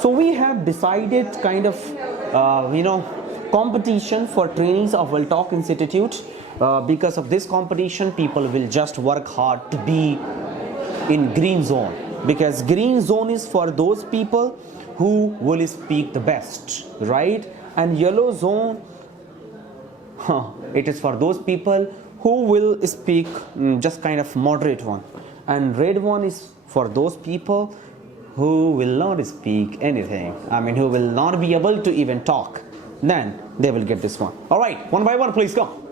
So we have decided kind of, competition for trainees of Welltalk Institute. Because of this competition, people will just work hard to be in green zone, because green zone is for those people who will speak the best, right? And yellow zone, it is for those people who will speak just kind of moderate one, and red one is for those people who will not speak anything, who will not be able to even talk. Then they will get this one. All right, one by one, please come.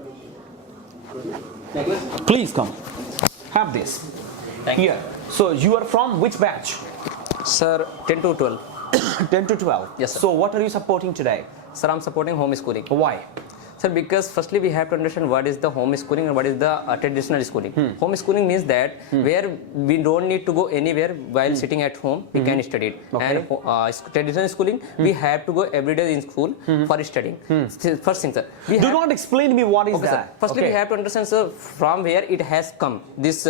Please come. Have this. Thank Here. So you are from which batch? Sir, 10 to 12. 10 to 12. Yes, sir. So what are you supporting today? Sir, I'm supporting homeschooling. Why? Sir, because firstly we have to understand what is the homeschooling and what is the traditional schooling. Homeschooling means that where we don't need to go anywhere while sitting at home, we can study it. Okay. And traditional schooling, we have to go every day in school for studying. First thing, sir. Do not explain me what is Okay, sir. that. Firstly, we have to understand, sir, from where it has come, this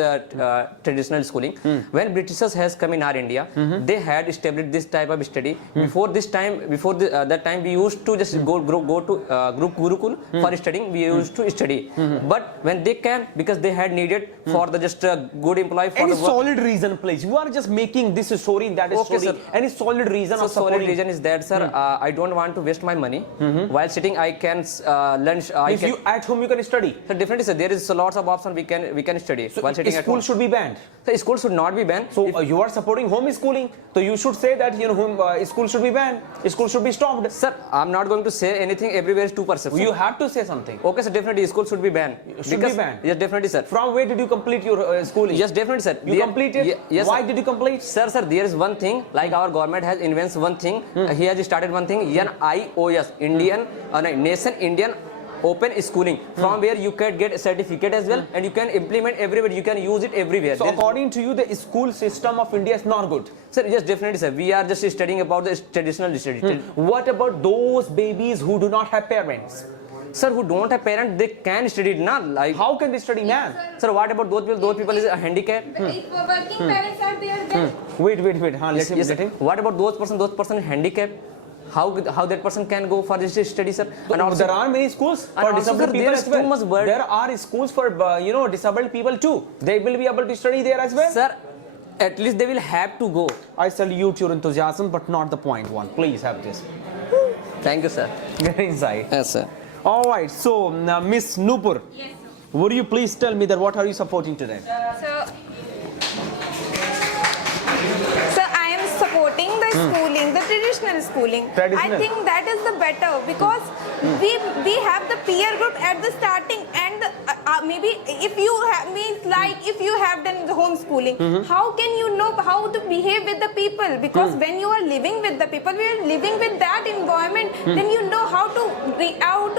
traditional schooling. When Britishers has come in our India, they had established this type of study. Before this time, that time, we used to just go to group Gurukul for studying. We used to study. But when they came, because they had needed for the just good employee for Any the work. solid reason, please. You are just making this story, that is Okay, story. sir. Any solid reason So of supporting? solid reason is that, sir, I don't want to waste my money. While sitting, I can learn. If you at home you can study. So definitely, sir, there is lots of options we can study So while sitting at school home. should be banned. So school should not be banned. So you are supporting homeschooling. So you should say that school should be banned. School should be stopped. Sir, I'm not going to say anything. Everywhere is 2%. You have to say something. Okay, sir, definitely school should be banned. Should be banned. Yes, definitely, sir. From where did you complete your schooling? Yes, definitely, sir. You completed? Yes, Why sir. did you complete? Sir, there is one thing, like our government has invented one thing. He has started one thing, NIOS, Nation Indian Open Schooling, from where you can get a certificate as well, and you can implement everywhere. You can use it everywhere. So according to you, the school system of India is not good. Sir, yes, definitely, sir. We are just studying about the traditional study. What about those babies who do not have parents? Sir, who don't have parents, they can study it, na? Like, How can they study, man? sir, what about those people? Those people is a handicap. If working parents are there, then Wait. Let him, Yes, let sir. him. What about those person handicap? How that person can go for this study, sir? And also, There are many schools for also, disabled sir, people there as is well. too much burden. There are schools for disabled people too. They will be able to study there as well. sir, at least they will have to go. I salute your enthusiasm, but not the point one. Please have this. Thank you, sir. Get inside. Yes, sir. All right. So, Miss Nupur, yes. would you please tell me that what are you supporting today? So I am supporting the schooling, the traditional schooling. Traditional. I think that is the better, because we have the peer group at the starting, and maybe if you have means like if you have done the homeschooling, how can you know how to behave with the people? Because when you are living with the people, we are living with that environment, then you know how to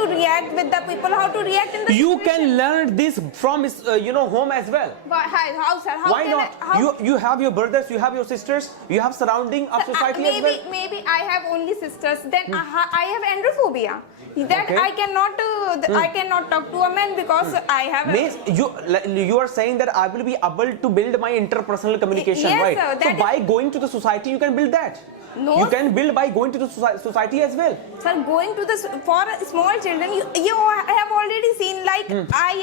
react with the people, how to react in the You situation. can learn this from home as well. How, sir? How Why can not? You have your brothers, you have your sisters, you have surrounding of society as well. Maybe I have only sisters. Then I have androphobia. That Okay. I cannot talk to a man because I have. Means you are saying that I will be able to build my interpersonal communication, Yes, right? sir, So that by going to the society, you can build that. No. You can build by going to the society as well. Sir, going to for small children, you have already seen, like I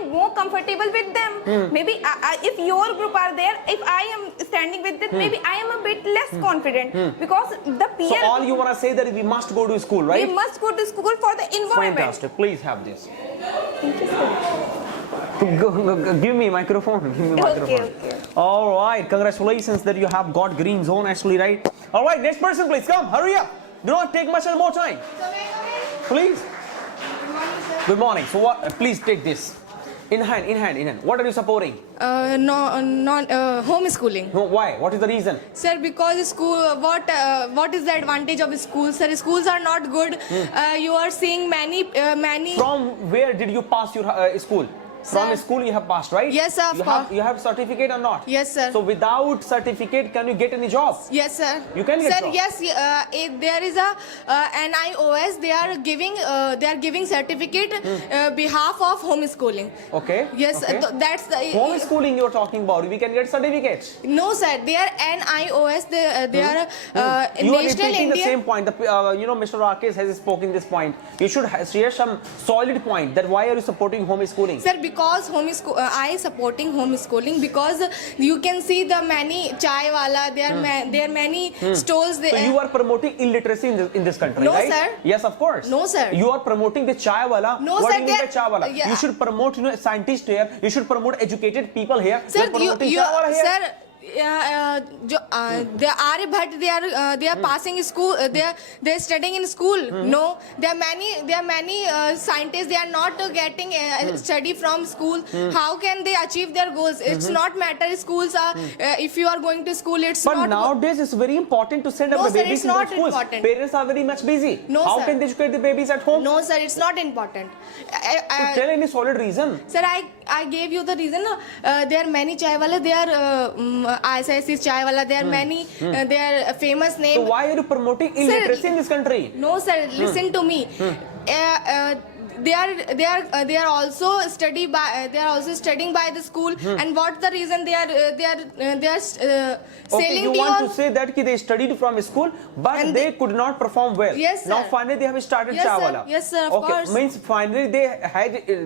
am more comfortable with them. Maybe if your group are there, if I am standing with them, maybe I am a bit less confident, because the peer. So all you want to say that we must go to school, right? We must go to school for the environment. Fantastic. Please have this. Thank you, sir. Give me microphone. Give me microphone. Okay. All right. Congratulations that you have got green zone actually, right? All right. Next person, please come. Hurry up. Do not take much more time. Please. Good morning. So what? Please take this. In hand. What are you supporting? Homeschooling. No, why? What is the reason? Sir, because school, what is the advantage of schools? Sir, schools are not good. You are seeing many. From where did you pass your school? From Sir. school you have passed, right? Yes, sir, of You have certificate or not? Yes, sir. So without certificate, can you get any job? Yes, sir. You can get Sir, job. yes. If there is a NIOS, they are giving certificate behalf of homeschooling. Okay. Yes, Okay. that's the Homeschooling you're talking about. We can get certificates. No, sir. They are NIOS. They are You are National repeating the India. same point. Mr. Rakesh has spoken this point. You should share some solid point that why are you supporting homeschooling? Sir, because I supporting homeschooling because you can see the many chai wala. There are many stalls. So you are promoting illiteracy in this country, No, right? sir. Yes, of course. No, sir. You are promoting the chai wala. No, what sir, do you mean by they- chai wala? yeah. You should promote, scientists here. You should promote educated people here. Sir, are promoting chai wala here. sir. The Aryabhat, they are passing school. They are studying in school. No, there are many scientists. They are not getting study from school. How can they achieve their goals? It's not matter. Schools are. If you are going to school, it's But not. nowadays it's very important to send up No, the sir, babies it's in the not schools. important. Parents are very much busy. No, How sir. can they educate the babies at home? No, sir, it's not important. So tell any solid reason. Sir, I gave you the reason. There are many chai wala. There are ISIC chai wala. There are many. They are famous So name. why are you promoting illiteracy in this country? No, sir. Listen to me. They are also studying by the school. And what's the reason they are Okay, selling you to want your- to say that they studied from school, but And they could not perform well. Yes, Now sir. finally they have started Yes, sir. Chawala. Yes, sir, of okay, course. means finally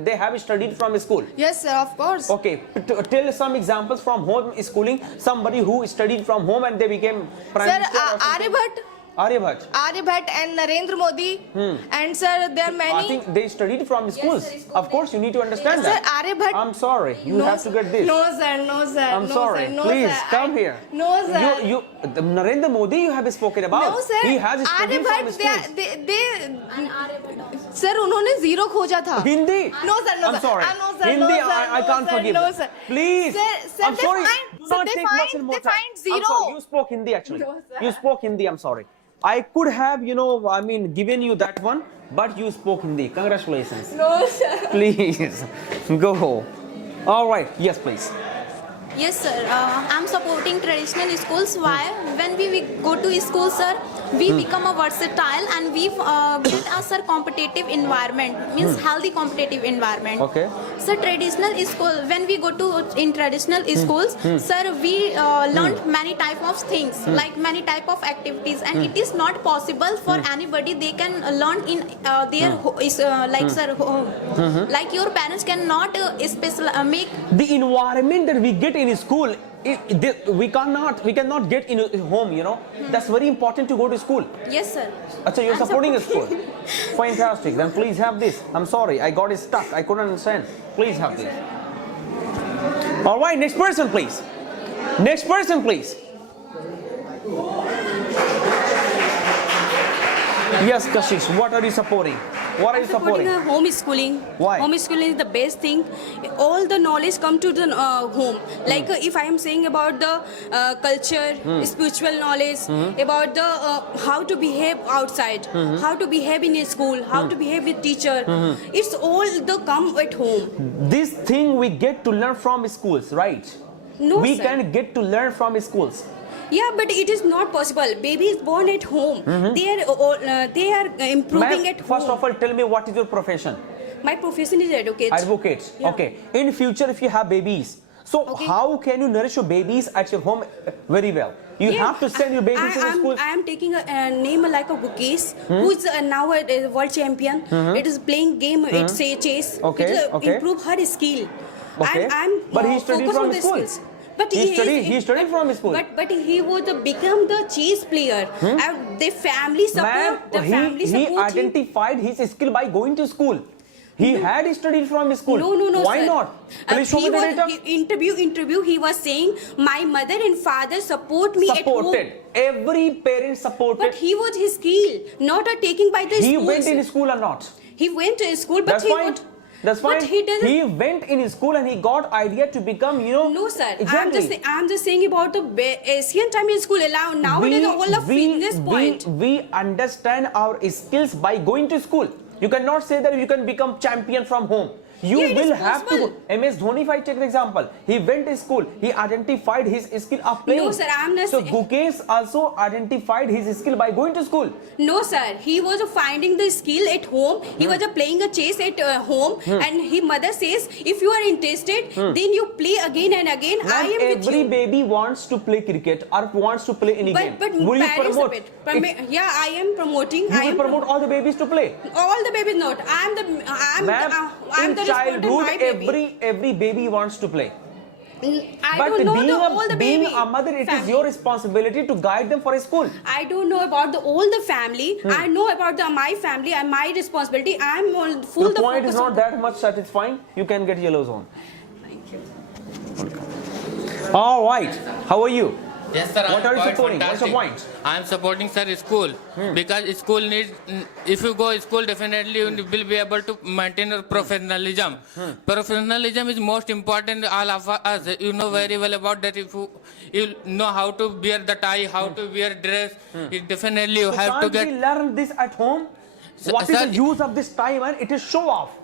they have studied from school. Yes, sir. Of course. Okay, tell some examples from home schooling. Somebody who studied from home and they became prime Sir, minister or something. Aryabhat and Narendra Modi. And sir, there are I many. think they studied from schools. sir, it's Of course, you need to understand Sir, that. Aryabhat. I'm sorry, you No, have to get this. No, sir. No, sir. I'm no, sorry. Sir, no, Please sir. come here. No, sir. The Narendra Modi you have spoken about. No, sir. He has studied from Aryabhat, schools. Sir, उन्होंने zero खोजा था. Hindi. No, sir. No, I'm sir. sorry. No, sir. Hindi, no, sir. I no, can't sir, forgive. No, that. sir. Please. Sir, I'm they sorry. find- Do sir, not they take find- much more they time. find I'm zero. sorry. You spoke Hindi actually. No, sir. You spoke Hindi. I'm sorry. I could have, given you that one, but you spoke Hindi. Congratulations. No, sir. Please go. All right. Yes, please. Yes, sir. I'm supporting traditional schools. Why? When we go to school, sir, we become a versatile and we build a sir competitive environment. Means healthy competitive environment. Okay. So traditional school. When we go to in traditional schools, sir, we learned many type of things, like many type of activities, and it is not possible for anybody. They can learn in their like sir home. Like your parents cannot make. The environment that we get in school, we cannot get in home. That's very important to go to school. Yes, sir. Achha, you're I'm supporting a school. Fantastic. Then please have this. I'm sorry, I got it stuck. I couldn't understand. Please have this. All right, next person, please. Next person, please. Yes, Kashish, what are you supporting? What are you supporting? Homeschooling. Why? Homeschooling is the best thing. All the knowledge come to the home. Like if I am saying about the culture, spiritual knowledge, about the how to behave outside, how to behave in a school, how to behave with teacher. It's all the come at home. This thing we get to learn from schools, right? No, we sir. can get to learn from schools. Yeah, but it is not possible. Baby is born at home. They are improving Ma'am, at first home. of all, tell me what is your profession? My profession is advocate. Advocates. Yeah. Okay. In future, if you have babies, so Okay. how can you nourish your babies at your home very well? You Yeah, have to send your babies in school. I am taking a name like a Bukis, who is now a world champion. It is playing game. It's a chess. Okay, It okay. improve her skill. Okay. I'm But he studied focused from on the school. skills. But He studied from school. But he was become the chess player. And the family Ma'am, support. The family he support him. identified his skill by going to school. He had studied from school. No, Why sir. not? Please show me He the was, data. interview. He was saying, my mother and father support me at Supported. home. Every parent supported. But he was his skill, not a taking by the He schools. went in school or not? He went to school, but That's he fine. would. That's fine. But he doesn't. went in school and he got idea to become, No, sir. Exactly. I'm just saying about the Asian time in school. Nowadays, the whole of fitness point. We understand our skills by going to school. You cannot say that you can become champion from home. You Yeah, it will is have to go. possible. MS Dhoni, if I take the example, he went to school, he identified his skill of playing. No, sir, I am not So saying- Gukesh also identified his skill by going to school. No, sir. He was finding the skill at home. He was playing a chess at home, and his mother says, if you are interested, then you play again and again. Not I am with every you. baby wants to play cricket or wants to play any game. But Will you parents promote? of it. Yeah, I am promoting. You I will am promote all the babies to play. all the babies not. I'm Ma'am, I'm in the responsible childhood, my baby. every baby wants to play. I But don't know being the being baby a mother, it is family. your responsibility to guide them for a school. I don't know about all the family. Hmm. I know about my family and my responsibility. I'm all full The point is focus not on- that much satisfying. You can get yellow zone. All right. How are you? Yes, sir. What I'm are you quite supporting? What's your fantastic. point? I am supporting, sir, school because school needs. If you go school, definitely you will be able to maintain your professionalism. Professionalism is most important. All of us, you know very well about that. If you know how to wear the tie, how to wear dress, it definitely you So have to can't we get. learn this at home? What is sir, the use of this time? And it is show off.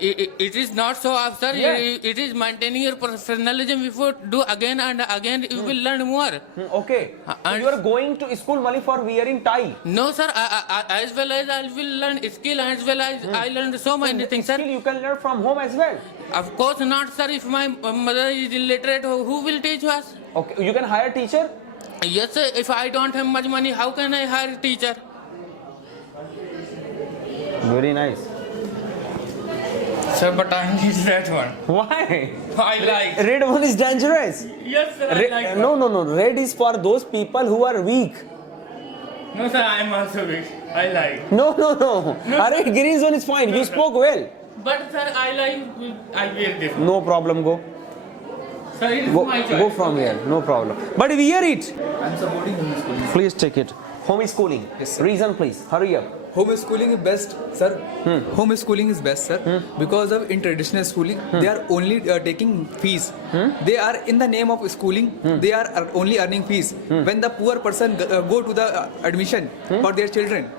It is not so off, sir. Yeah. It is maintaining your professionalism. If you do again and again, you will learn more. Okay. So And- you are going to school only for wearing tie. No, sir. As well as I will learn skill, as well as I learned so many things, sir. Still, you can learn from home as well. Of course not, sir. If my mother is illiterate, who will teach us? Okay. You can hire a teacher. Yes, sir. If I don't have much money, how can I hire a teacher? Very nice. Sir, but I need that one. Why? I like. Red one is dangerous. Yes, sir. I like. No. Red is for those people who are weak. No, sir. I am also weak. I like. No. Arey, green zone is fine. You spoke well. But sir, I like. I wear this. No problem. Go. Sir, it is Go, my choice. go from here. No problem. But we hear it. I'm supporting homeschooling. Please take it. Homeschooling. Yes, sir. Reason, please. Hurry up. Homeschooling is best, sir. Homeschooling is best, sir. Because of in traditional schooling, they are only taking fees. They are in the name of schooling. They are only earning fees. When the poor person go to the admission for their children,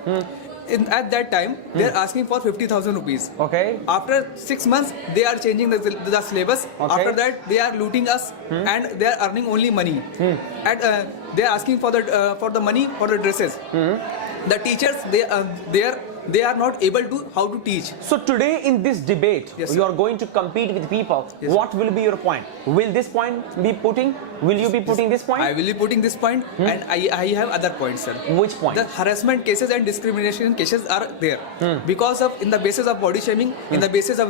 at that time they are asking for 50,000 rupees. Okay. After 6 months, they are changing the syllabus. Okay. After that, they are looting us, and they are earning only money. And they are asking for the money for the dresses. The teachers, they are not able to how to teach. So today in this debate, Yes, sir. you are going to compete with people. Yes, What will be your point? Will this point be putting? Will you be putting this point? I will be putting this point, and I have other points, sir. Which point? The harassment cases and discrimination cases are there because of in the basis of body shaming, in the basis of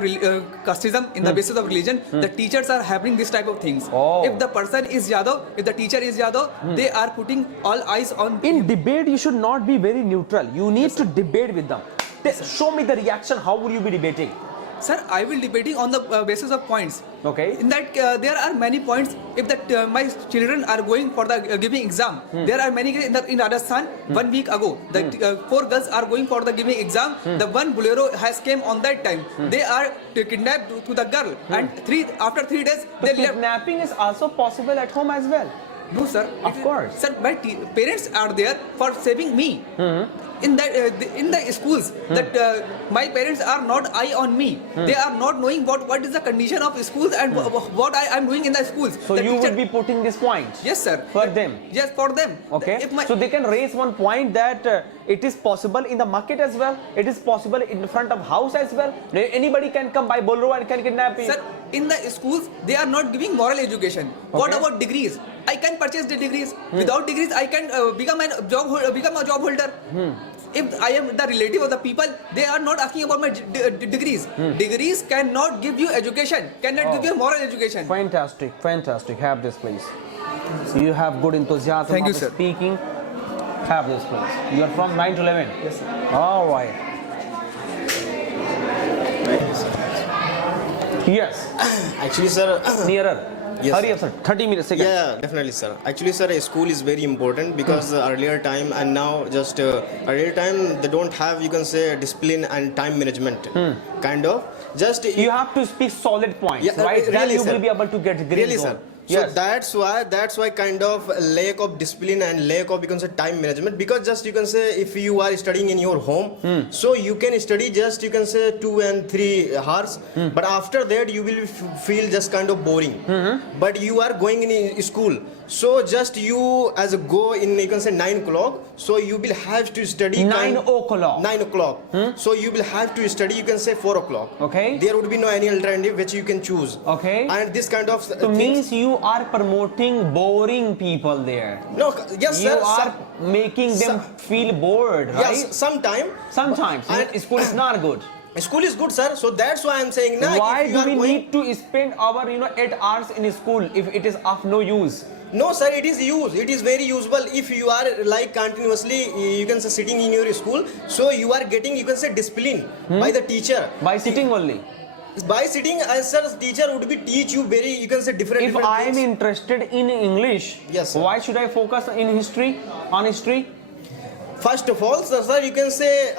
casteism, in the basis of religion, the teachers are happening this type of things. Oh. If the person is Yadav, if the teacher is Yadav, they are putting all eyes on In debate, you should not be very neutral. You need to debate with them. Show me the reaction. How will you be debating? Sir, I will debating on the basis of points. Okay. In that there are many points. If that my children are going for the giving exam, there are many in Rajasthan. 1 week ago, the 4 girls are going for the giving exam. The one bolero has came on that time. They are kidnapped to the girl, and after 3 days So they left. kidnapping is also possible at home as well. No, sir. Of course. Sir, my parents are there for saving me. In the schools, that my parents are not eye on me. They are not knowing what is the condition of schools and what I am doing in the schools. So The you teacher- will be putting this point. Yes, sir. For them. Yes, for them. Okay. If my, So they can raise one point that it is possible in the market as well. It is possible in front of house as well. Anybody can come by bolero and can kidnap you. sir, in the schools, they are not giving moral education. What Okay. about degrees? I can purchase the degrees. Without degrees, I can become a job holder. If I am the relative of the people, they are not asking about my degrees. Degrees cannot give you education, cannot give you moral education. Fantastic, fantastic. Have this, please. You have good enthusiasm Thank you, of sir. speaking. Have this, please. You are from 9 to 11. Yes, sir. All right. Yes. Actually, sir, Nearer. Yes, Hurry sir. up, sir. 30 minutes. Seconds. yeah, definitely, sir. Actually, sir, a school is very important because earlier time and now just earlier time they don't have, you can say, discipline and time management, kind of. Just You have to speak solid points, Yeah, right? Then really, you sir. will be able to get green really, zone. sir. So Yes. that's why kind of lack of discipline and lack of, you can say, time management, because just you can say if you are studying in your home, so you can study just, you can say, 2 and 3 hours, but after that you will feel just kind of boring. But you are going in a school, so just you as a go in, you can say, 9 o'clock, so you will have to study 9 o'clock. 9 o'clock. So you will have to study, you can say, 4 o'clock. Okay. There would be no any alternative which you can choose. Okay. And this kind of So means you are promoting boring people there. No, yes, You sir. are making them feel bored, right? Yes, sometime. Sometimes And- school is not good. School is good, sir. So that's why I'm saying now. Why if you do are we going, need to spend our 8 hours in school if it is of no use? No, sir. It is used. It is very useful if you are like continuously, you can say, sitting in your school. So you are getting, you can say, discipline by the teacher. By sitting only. By sitting, as sir, teacher would be teach you very, you can say, different. If different I am things. interested in English, Yes, sir. why should I focus in history? On history? First of all, sir, you can say.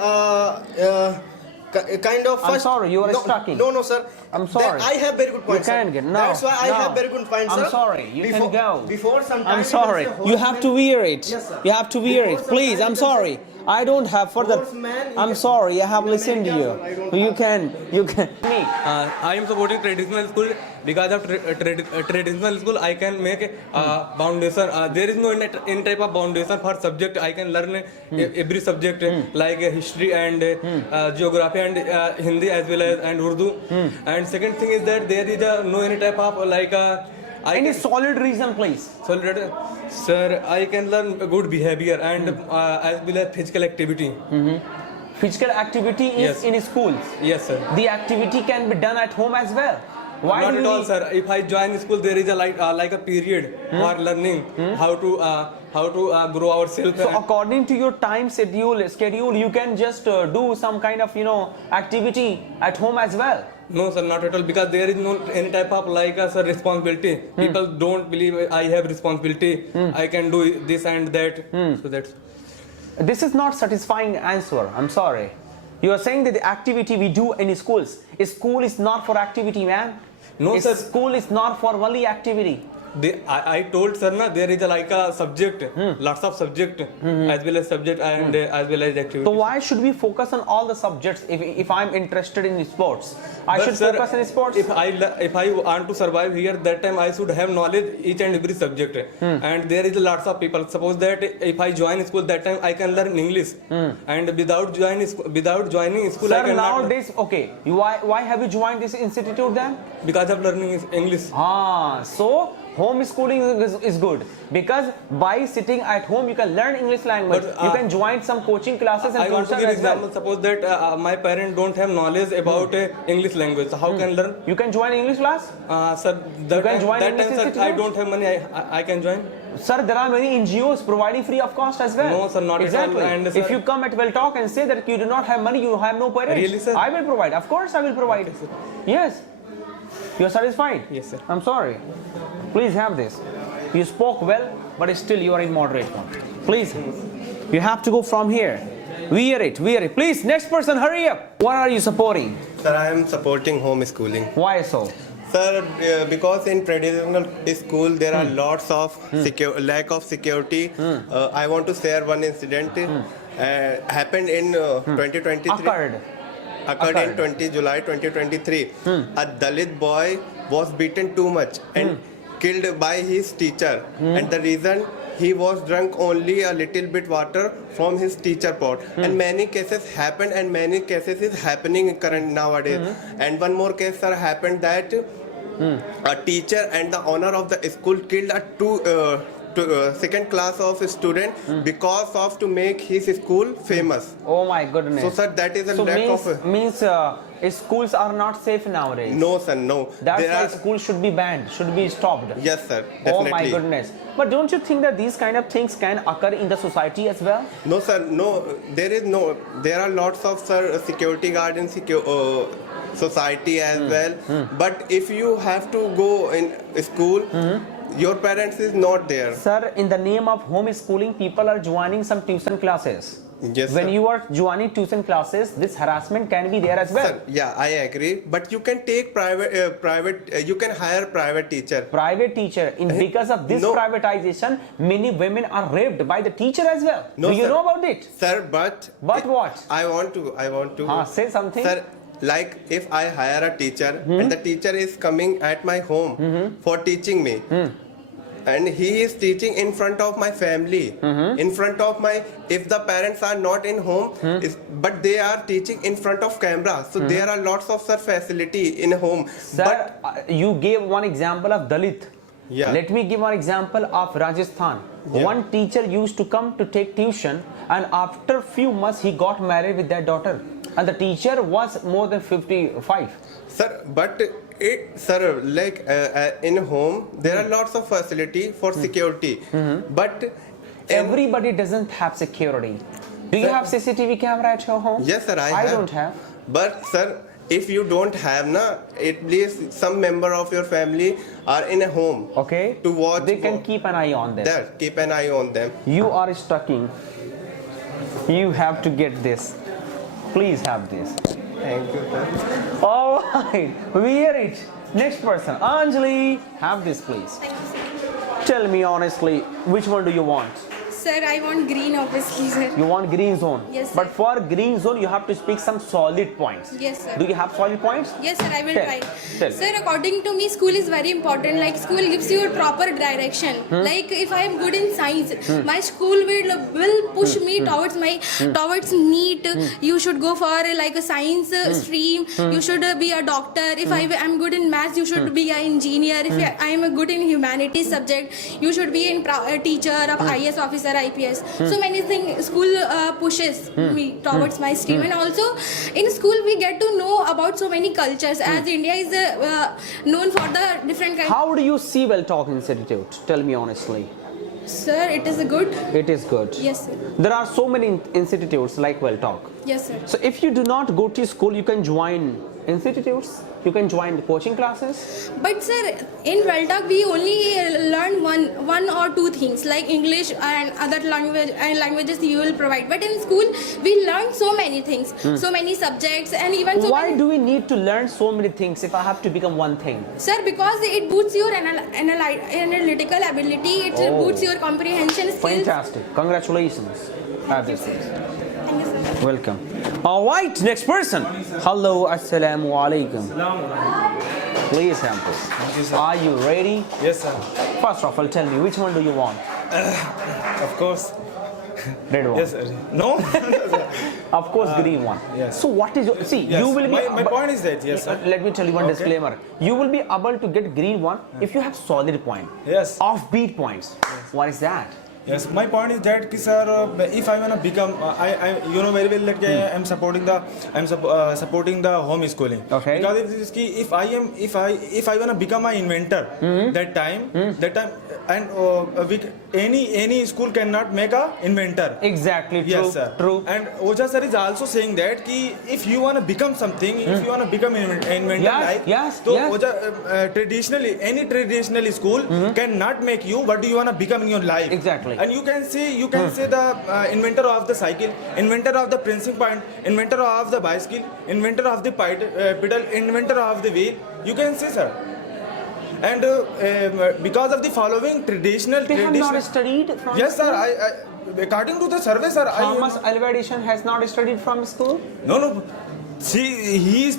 Kind of I'm first. sorry, you are no, stuck in. No, sir. I'm sorry. I have very good You points. can sir. get no. That's why I no. have very good points, sir. I'm sorry. You before, can go. Before some time. I'm sorry. You have to wear it. Yes, sir. You have to wear Before it. some Please, time I'm you can sorry. say- I don't have further. Horseman, you I'm can- sorry. I have in listened to America, sir, I you. don't You have- can. Me. I am supporting traditional school because of traditional school I can make a foundation. There is no any type of foundation for subject. I can learn every subject like history and geography and Hindi as well as and Urdu. And second thing is that there is no any type of like Any solid reason, please. Sir, I can learn good behavior and as well as physical activity. Physical activity is Yes. in schools. Yes, sir. The activity can be done at home as well. Why Not do at you all, need- sir. If I join school, there is a like a period for learning how to grow ourselves. So according to your time schedule, you can just do some kind of activity at home as well. No, sir, not at all. Because there is no any type of like sir, responsibility. People don't believe I have responsibility. I can do this and that. So that's. This is not satisfying answer. I'm sorry. You are saying that the activity we do in schools, school is not for activity, man. No, sir. School is not for only activity. I told sir na there is a like a subject, lots of subject as well as subject and as well as activity. So why should we focus on all the subjects if I'm interested in sports? I But should sir, focus in sports. If I want to survive here, that time I should have knowledge each and every subject. And there is lots of people. Suppose that if I join school, that time I can learn English. And without joining school, I Sir, cannot. nowadays, okay, why have you joined this institute then? Because of learning English. So homeschooling is good because by sitting at home you can learn English language. But, You can join some coaching classes and I want to courses give as well. example. Suppose that my parents don't have knowledge about English language. So how can learn? You can join English class. Sir, that can time, join that English time, sir, I institute? don't have money. I can join. Sir, there are many NGOs providing free of cost as well. No, sir, not at all. exactly. And, if sir- you come at Well Talk and say that you do not have money, you have no parents. Really, sir? I will provide. Of course, I will provide. Yes. You are satisfied? Yes, sir. I'm sorry. Please have this. You spoke well, but still you are in moderate one. Please, you have to go from here. Wear it. Please, next person, hurry up. What are you supporting? Sir, I am supporting homeschooling. Why so? Sir, because in traditional school there are lots of lack of security. I want to share one incident. Happened in 2023. Occurred in 20 July 2023. A Dalit boy was beaten too much and killed by his teacher. And the reason, he was drunk only a little bit water from his teacher pot. And many cases happened and many cases is happening current nowadays. And one more case, sir, happened that a teacher and the owner of the school killed a second class of student because of to make his school famous. Oh my goodness. So, sir, that is a so lack means schools are not safe nowadays. No, sir, no. That's There why are- schools should be banned, should be stopped. Yes, sir, Oh definitely. my goodness. But don't you think that these kind of things can occur in the society as well? No, sir, no. There are lots of, sir, security guard in society as well. But if you have to go in school, your parents is not there. Sir, in the name of homeschooling, people are joining some tuition classes. Yes, when sir. you are joining tuition classes, this harassment can be there as well. Sir, yeah, I agree. But you can take you can hire private teacher. Private teacher, because of this No. privatization, many women are raped by the teacher as well. No, Do you sir. know about it? Sir, but What? I want to Say something. Sir, like if I hire a teacher and the teacher is coming at my home for teaching me, and he is teaching in front of my family, in front of my, if the parents are not in home, but they are teaching in front of camera, so there are lots of facility in home. Sir, you gave one example of Dalit. Yeah. Let me give one example of Rajasthan. Yeah. One teacher used to come to take tuition, and after few months he got married with their daughter, and the teacher was more than 55. Sir, but sir, like in home, there are lots of facility for security, but Everybody doesn't have security. Do you Sir- have CCTV camera at your home? yes, sir, I I have. don't have. But sir, if you don't have na, at least some member of your family are in a home. Okay. To watch. They can keep an eye on them. There, keep an eye on them. You are stucking. You have to get this. Please have this. Thank you, sir. All right, wear it. Next person, Anjali, have this please. Tell me honestly, which one do you want? Sir, I want green, obviously, sir. You want green zone? Yes, sir. But for green zone, you have to speak some solid points. Yes, sir. Do you have solid points? Yes, sir, I will Tell. try. Tell. Sir, according to me, school is very important. Like, school gives you a proper direction. Like, if I am good in science, my school will push me towards towards NEET. You should go for like a science stream. You should be a doctor. If I am good in maths, you should be an engineer. If I am good in humanities subject, you should be a teacher, a IS officer, IPS. So many things school pushes me towards my stream. And also in school we get to know about so many cultures, as India is known for the different kinds. How do you see Well Talk Institute? Tell me honestly. Sir, it is a good. It is good. Yes, sir. There are so many institutes like Well Talk. Yes, sir. So if you do not go to school, you can join institutes. You can join the coaching classes. But sir, in Veltalk we only learn one or two things, like English and other languages you will provide. But in school we learn so many things, so many subjects, and even so Why many. do we need to learn so many things if I have to become one thing? Sir, because it boosts your analytical ability, it boosts your comprehension skills. Fantastic. Congratulations. Have this please. Thank you, sir. Welcome. All right, next person. Hello, assalamu alaikum. Please have this. Are you ready? Yes, sir. First of all, tell me, which one do you want? Of course. Red one. Yes, sir. No? Of course, green one. yes. So what is your, see, Yes. you will be, My point is that, yes, sir. Let me tell you one Okay. disclaimer. You will be able to get green one if you have solid point. Yes. Offbeat points. What is that? Yes, my point is that, sir, if I wanna become, I you know very well that I'm supporting the homeschooling. Okay. Because if I wanna become an inventor, that time, and any school cannot make a inventor. Exactly. True. Yes, sir. True. And Oja sir is also saying that if you wanna become something, if you wanna become inventor, Yes, like, yes, so yes. Oja, traditionally, any traditional school cannot make you what do you wanna become in your life. Exactly. And you can say the inventor of the cycle, inventor of the prancing point, inventor of the bicycle, inventor of the pedal, inventor of the wheel. You can say, sir. And because of the following traditional, They have not studied from yes, school? sir. I according to the survey, sir. Thomas Alva Edison has not studied from school? No. See, he's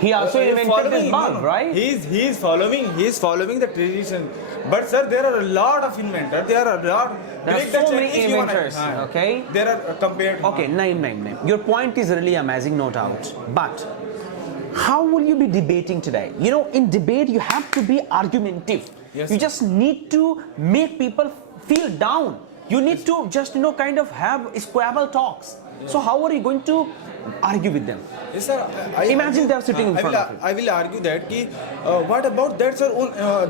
He also invented following, this bulb, right? He's following the tradition. But sir, there are a lot of inventors. There are a lot. There are Break the so chain many if you wanna- inventors, okay? There are compared. Okay, name. Your point is really amazing, no doubt. But how will you be debating today? You know, in debate, you have to be argumentative. Yes, You sir. just need to make people feel down. You need to just, kind of have squabble talks. So how are you going to argue with them? Yes, sir. Imagine they are sitting in front of you. I will argue that what about that, sir?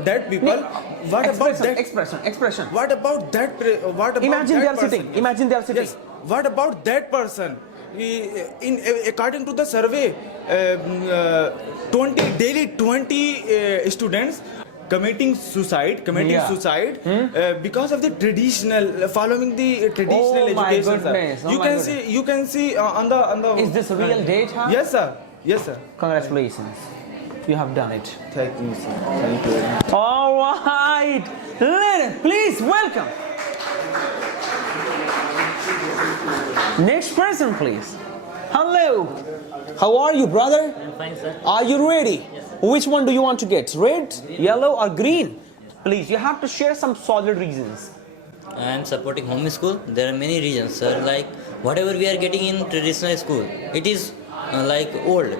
That people. What about that? Expression. What about that? What about Imagine that they are person? sitting. Imagine they are sitting. Yes. What about that person? according to the survey, 20 students committing suicide Yeah. because of the traditional following the traditional Oh my education, sir. goodness, oh You my can goodness. see on the Is this real data? Yes, sir. Yes, sir. Congratulations. You have done it. Thank you, sir. Thank you. All right. Please welcome. Next person, please. Hello. How are you, brother? I'm fine, sir. Are you ready? Yes, sir. Which one do you want to get? Red, yellow, or green? Please, you have to share some solid reasons. I am supporting home school. There are many reasons, sir. Like whatever we are getting in traditional school, it is like old.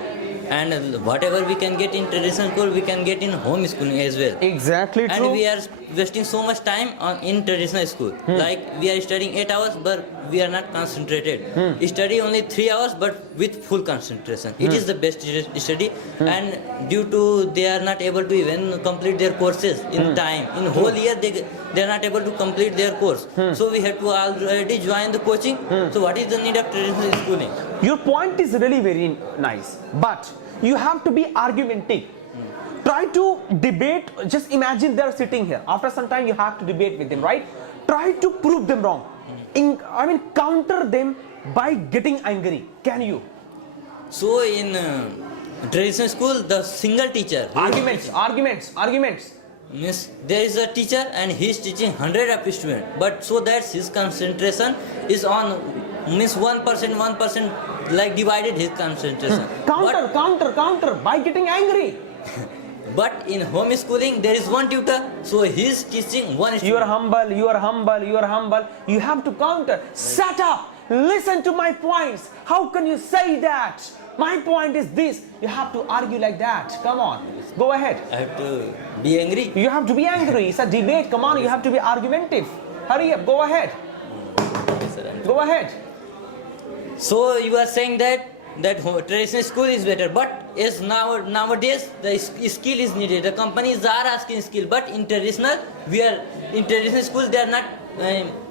And whatever we can get in traditional school, we can get in home schooling as well. Exactly And true. we are wasting so much time in traditional school. Like we are studying 8 hours, but we are not concentrated. Study only 3 hours, but with full concentration. It is the best study. And due to they are not able to even complete their courses in time. In whole year, they are not able to complete their course. So we have to already join the coaching. So what is the need of traditional schooling? Your point is really very nice, but you have to be argumentative. Try to debate. Just imagine they're sitting here. After some time, you have to debate with them, right? Try to prove them wrong. Counter them by getting angry. Can you? So in traditional school, the single teacher. Arguments. Means there is a teacher and he is teaching 100 of students, but so that his concentration is on means 1%, like divided his concentration. Counter by getting angry. But in homeschooling there is one tutor, so he is teaching one student. You are humble. You have to counter. Shut up. Listen to my points. How can you say that? My point is this. You have to argue like that. Come on. Go ahead. I have to be angry. You have to be angry. It's a debate. Come on. You have to be argumentative. Hurry up. Go ahead. Yes, sir. Go ahead. So you are saying that traditional school is better, but is nowadays the skill is needed. The companies are asking skill, but in traditional school they are not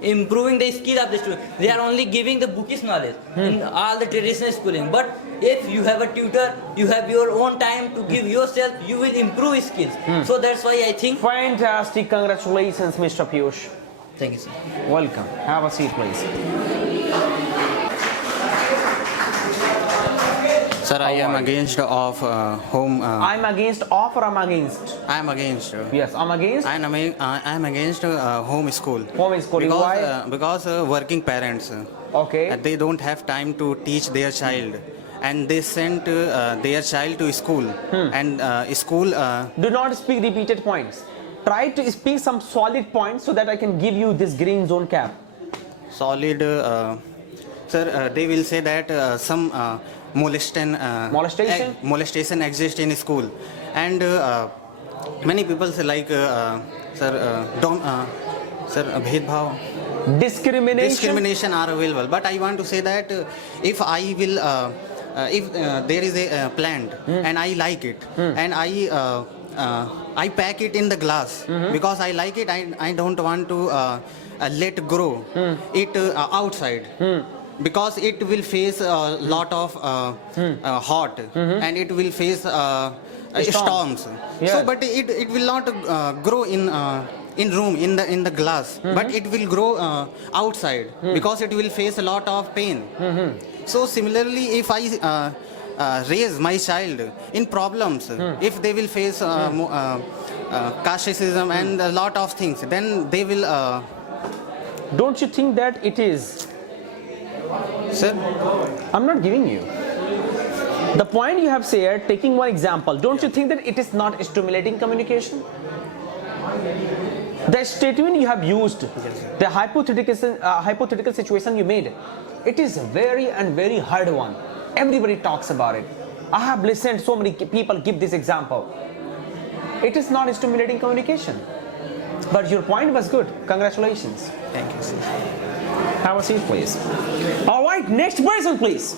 improving the skill of the student. They are only giving the bookish knowledge in all the traditional schooling. But if you have a tutor, you have your own time to give yourself, you will improve skills. So that's why I think. Fantastic. Congratulations, Mr. Piyush. Thank you, sir. Welcome. Have a seat, please. Sir, I am against of home. I'm against off or I'm against? I am against. Yes, I'm against. I am against home school. Home schooling. Because, Why? Because working parents. Okay. They don't have time to teach their child, and they send their child to school. And school. Do not speak repeated points. Try to speak some solid points so that I can give you this green zone cap. Solid. Sir, they will say that some molestation exists in school, and many people say like sir bhedbhav, discrimination are available. But I want to say that if I will if there is a plant and I like it and I pack it in the glass because I like it. I don't want to let grow it outside. Because it will face a lot of hot and it will face storms. Yeah. So, but it will not grow in room in the glass, but it will grow outside because it will face a lot of pain. So similarly, if I raise my child in problems, if they will face casteism and a lot of things, then they will. Don't you think that it is? Sir, I'm not giving you. The point you have said, taking one example, don't you think that it is not stimulating communication? The statement you have used, the hypothetical situation you made, it is a very hard one. Everybody talks about it. I have listened so many people give this example. It is not stimulating communication. But your point was good. Congratulations. thank you, sir. Have a seat, please. All right, next person, please.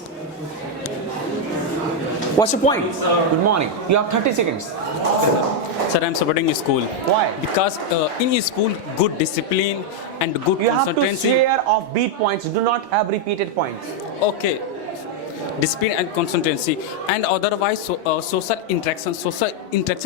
What's your point? Good morning. You have 30 seconds. Sir, I'm supporting school. Why? Because in school, good discipline and good You have to concentration. share of beat points. Do not have repeated points. Okay. discipline and consistency. And otherwise, social interaction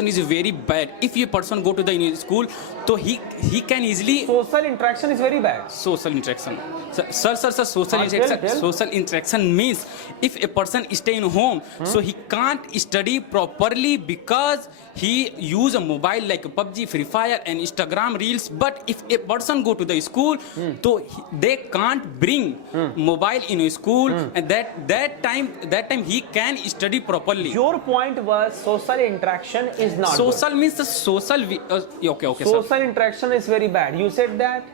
is very bad. If a person go to the school, so he can easily Social interaction is very bad. social interaction. Sir, social Tell. social interaction means if a person stay in home, so he can't study properly because he use a mobile like PUBG, Free Fire and Instagram Reels. But if a person go to the school, so they can't bring mobile in a school, and that time he can study properly. Your point was social interaction is not Social means the social. Okay, good. sir. Social interaction is very bad. You said that.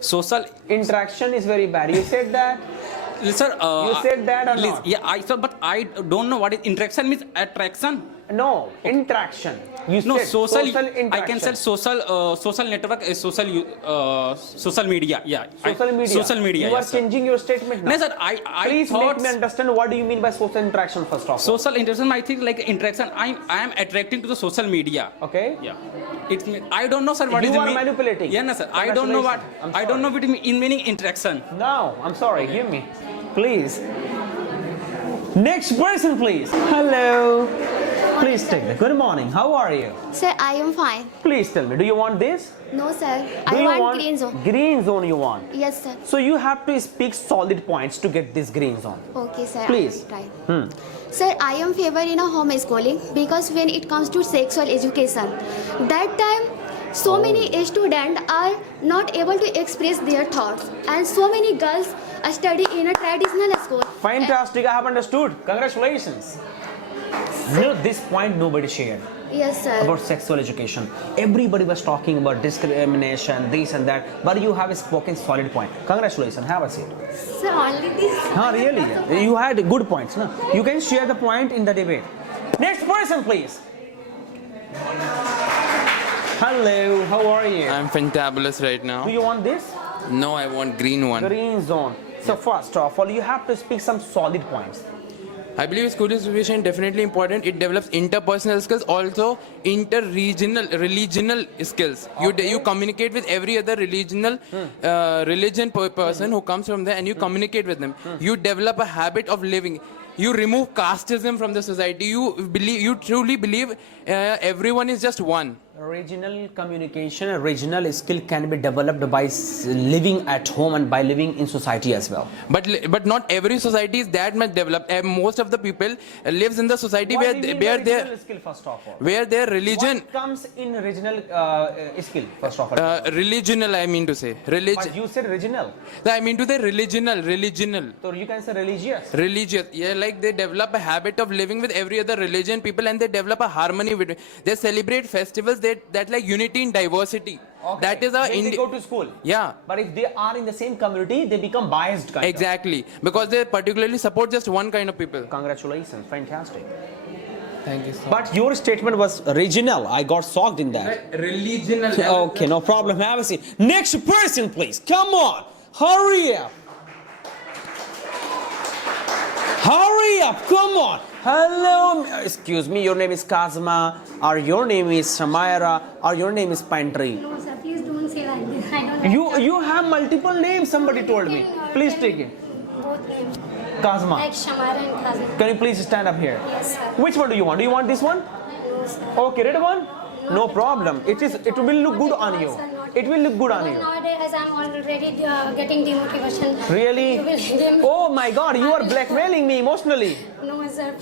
Social Interaction is very bad. You said that. Sir, You said that or please, not? yeah, sir, but I don't know what is interaction means. Attraction. No, interaction. You No, said social. interaction. I can say social network is social media. Yeah. Social media. Social media. You are yes, sir. changing your statement now. No, sir. I Please thought make me understand what do you mean by social interaction first of all. social interaction. I think like interaction. I am attracting to the social media. Okay. Yeah. It's I don't know, sir. What You is the are manipulating. Yeah, no, sir. I don't know what. Congratulations. I'm I don't know sorry. what in meaning interaction. No, I'm sorry. Give me, please. Next person, please. Hello. Please take it. Good morning. How are you? Sir, I am fine. Please tell me. Do you want this? No, sir. Do I you want green zone. Green zone. You want? Yes, sir. So you have to speak solid points to get this green zone. Okay, sir. Please. I will try. Sir, I am favor in a homeschooling because when it comes to sexual education, that time so many students are not able to express their thoughts, and so many girls study in a traditional school. Fantastic. I have understood. Congratulations. You know, this point nobody shared Yes, sir. about sexual education. Everybody was talking about discrimination, this and that, but you have a spoken solid point. Congratulations. Have a seat. Sir, only this. Really? You had good points. No? You can share the point in the debate. Next person, please. Hello. How are you? I'm fantabulous right now. Do you want this? No, I want green one. Green zone. So first of all, you have to speak some solid points. I believe school education definitely important. It develops interpersonal skills, also religional skills. You communicate with every other religion person who comes from there, and you communicate with them. You develop a habit of living. You remove casteism from the society. You truly believe everyone is just one. Regional communication, a regional skill can be developed by living at home and by living in society as well. But not every society is that much developed. Most of the people lives in the society What where do you mean where by their regional skill first of all? where their religion What comes in regional skill first of all? religional. I mean to say But you said regional. I mean to say religional. So you can say religious. Religious, yeah, like they develop a habit of living with every other religion people, and they develop a harmony with. They celebrate festivals that like unity in diversity. Okay. That is our when they go to school. Yeah. But if they are in the same community, they become biased kind Exactly, because they particularly support just one kind of people. Congratulations, fantastic. Thank you. But your statement was regional. I got shocked in that. Religional. Okay, no problem. Have a seat. Next person, please. Come on. Hurry up. Hurry up. Come on. Hello. Excuse me. Your name is Kazma, or your name is Shamaira, or your name is Pantry. No, sir. Please don't say like this. I don't. You have multiple names. Somebody told me. Please take it. Both names. Kazma. Like Shamara and Kazim. Can you please stand up here? Yes, sir. Which one do you want? Do you want this one? No, sir. Okay, red one. No problem. It will look good on you. It will look good on you. Nowadays, I'm already getting demotivation. Really? You will give me. Oh my God! You are blackmailing me emotionally. No, sir.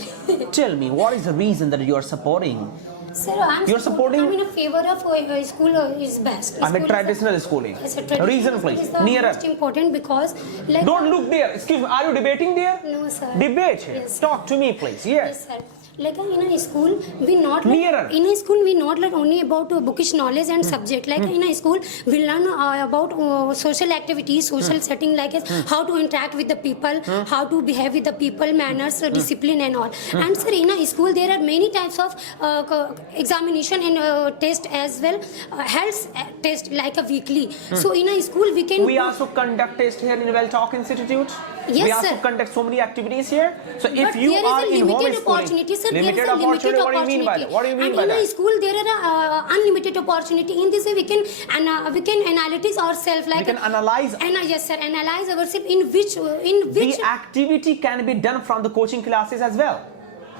Tell me, what is the reason that you are supporting? Sir, I'm in a favor of school is best. I'm a School traditional schooling. Yes, a traditional Reason, school please. is the Nearer. most important because like Don't look there. Excuse me. Are you debating there? No, sir. Debate here. Yes. Talk to me, please. Yes. Yes, sir. Like in a school, we not Nearer. in a school we not learn only about bookish knowledge and subject. Like in a school, we learn about social activities, social setting, like how to interact with the people, how to behave with the people, manners, discipline, and all. And sir, in a school there are many types of examination and test as well, health test like a weekly. So in a school we can. We also conduct test here in Well Talk Institute. Yes, we have sir. to conduct so many activities here. So if But you there is are a in limited homeschooling, opportunity, sir. limited There is a opportunity. limited What do you mean by that? What do you mean and by in a that? school, there are unlimited opportunity. In this way, we can analyze ourselves. Like We can analyze. yes, sir. Analyze ourselves in which The activity can be done from the coaching classes as well.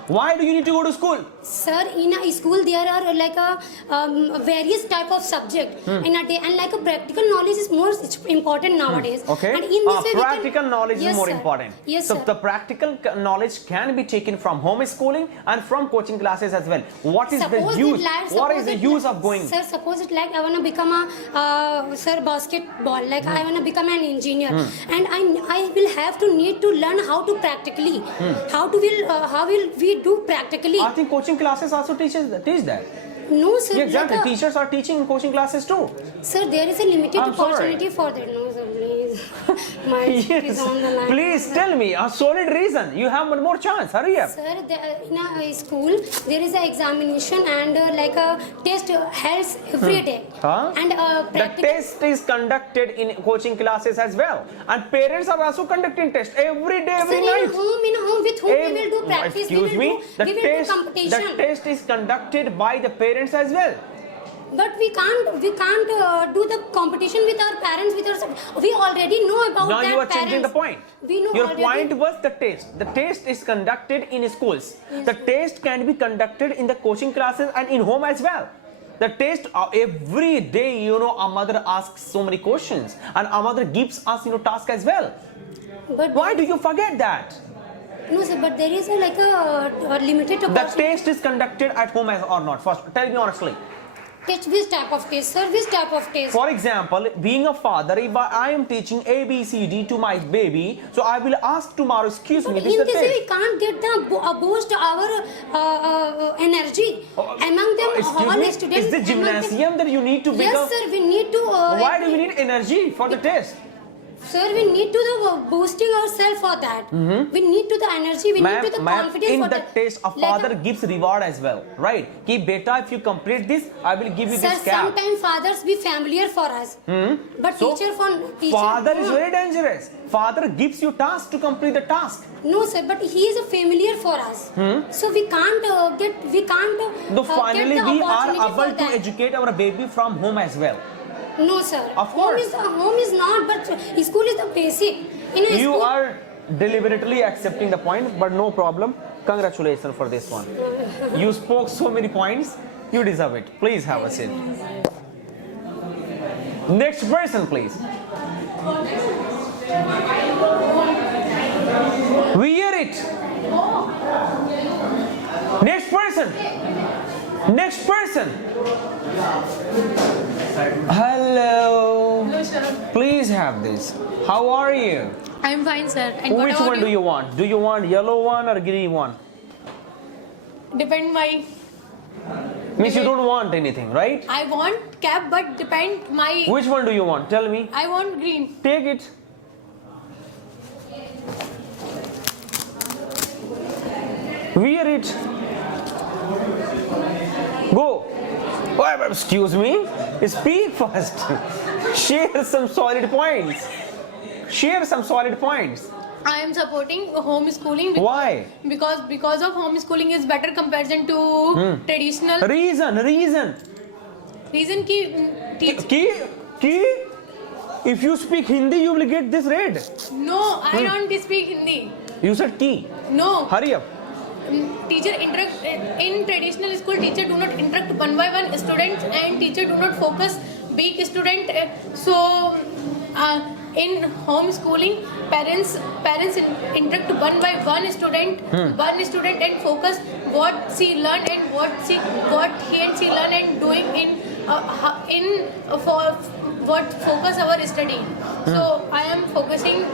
Why do you need to go to school? Sir, in a school there are like a various type of subject in a day, and like a practical knowledge is more important nowadays. Okay. And in this way, practical knowledge yes, is more sir. important. Yes, so sir. the practical knowledge can be taken from homeschooling and from coaching classes as well. What is Suppose the use? it like- What is suppose the it use like- of going? Sir, suppose it like I wanna become a sir basketball. Like I wanna become an engineer, and I will have to need to learn how to practically. How will we do practically? I think coaching classes also teach that. No, sir. Yeah, exactly. Like Teachers are teaching in coaching classes too. sir, there is a limited I'm sorry. opportunity for that. No, sir, please. My child is on the line. Please tell me a solid reason. You have one more chance. Hurry up. Sir, in a school there is an examination and like a test held every day. Huh? And The practical. test is conducted in coaching classes as well, and parents are also conducting tests every day, every Sir, night. in home with whom we will do practice. Excuse me. We will do The competition. test is conducted by the parents as well. But we can't do the competition with our parents. We already know about Now that. you are changing the point. We know Your already. point was the test. The test is conducted in schools. Yes, The sir. test can be conducted in the coaching classes and in home as well. The test every day, a mother asks so many questions, and a mother gives us, task as well. But Why do you forget that? no, sir. But there is a limited The opportunity. test is conducted at home or not? First, tell me honestly. Which type of test, sir? Which type of test? For example, being a father, if I am teaching A, B, C, D to my baby, so I will ask tomorrow, excuse me, But this is in the this way, test. we can't get the boost our energy among them Excuse all me, students. is the among them- gymnasium that you need to Yes, become? sir. We need to. Why do we need energy for the test? Sir, we need to the boosting ourselves for that. We need to the energy. We need to the confidence in for the that. test, a father gives reward as well, right? Ki beta, if you complete this, I will give you Sir, this cap. sometimes fathers be familiar for us, but So, teacher father is no. very dangerous. Father gives you task to complete the task. No, sir, but he is a familiar for us. So we can't Though finally, get the we are opportunity for able to that. educate our baby from home as well. No, sir. Of course. Home is not, but school is the basic. In a You school, are deliberately accepting the point, but no problem. Congratulations for this one. You spoke so many points. You deserve it. Please have a seat. Next person, please. We hear it. Next person. Next person. Hello. Hello, sir. Please have this. How are you? I'm fine, sir. And what Which about one do you want? Do you want yellow one or green one? Depend my. Means you don't want anything, right? I want cap, but depend my. Which one do you want? Tell me. I want green. Take it. Wear it. Go. Oh, excuse me. Speak first. Share some solid points. Share some solid points. I am supporting homeschooling. Why? Because of homeschooling is better comparison to traditional. Reason. Reason ki teach. Ki, if you speak Hindi, you will get this rate. No, I don't speak Hindi. You said ki. No. Hurry up. Teacher interact in traditional school. Teacher do not interact one by one students, and teacher do not focus big student. So in homeschooling, parents interact one by one student, and focus what she learned and what he and she learn and doing for what focus our study. So I am focusing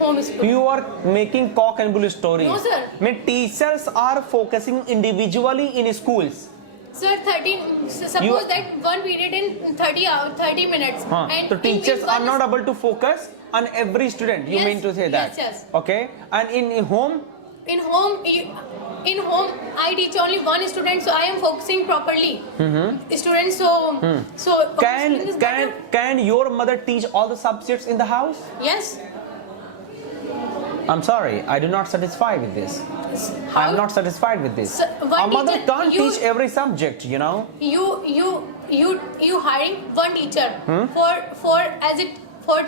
homeschooling. You are making cock and bull stories. No, sir. Teachers are focusing individually in schools. Sir, 13. Suppose that one period in 30 minutes. And So teachers in are one not able to focus on every student. You Yes, mean to say that? yes. Okay. And in home? In home, I teach only one student, so I am focusing properly. Students, so homeschooling is better. Can your mother teach all the subjects in the house? Yes. I'm sorry, I do not satisfy with this. I'm not satisfied with this. So, one A mother teacher- can't you- teach every subject, you know. You hiring one teacher Hmm? for as it for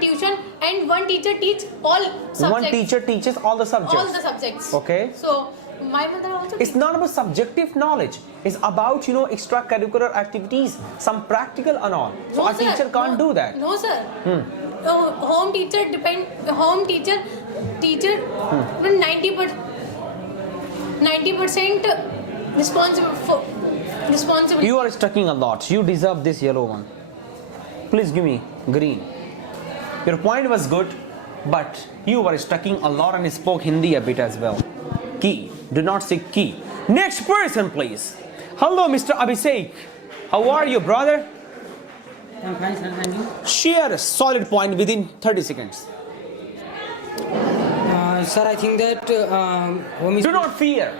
tuition and one teacher teach all subjects. One teacher teaches all the subjects. All the subjects. Okay. So my mother also. It's not about subjective knowledge. It's about, you know, extracurricular activities, some practical and all. So No, a sir. teacher can't do that. No, sir. Hmm. Home teacher depend. Home teacher 90% responsible. You are stucking a lot. You deserve this yellow one. Please give me green. Your point was good, but you were stucking a lot and spoke Hindi a bit as well. Key. Do not say key. Next person, please. Hello, Mr. Abhishek. How are you, brother? I'm fine, sir. And you? Share a solid point within 30 seconds. Sir, I think that home Do not fear.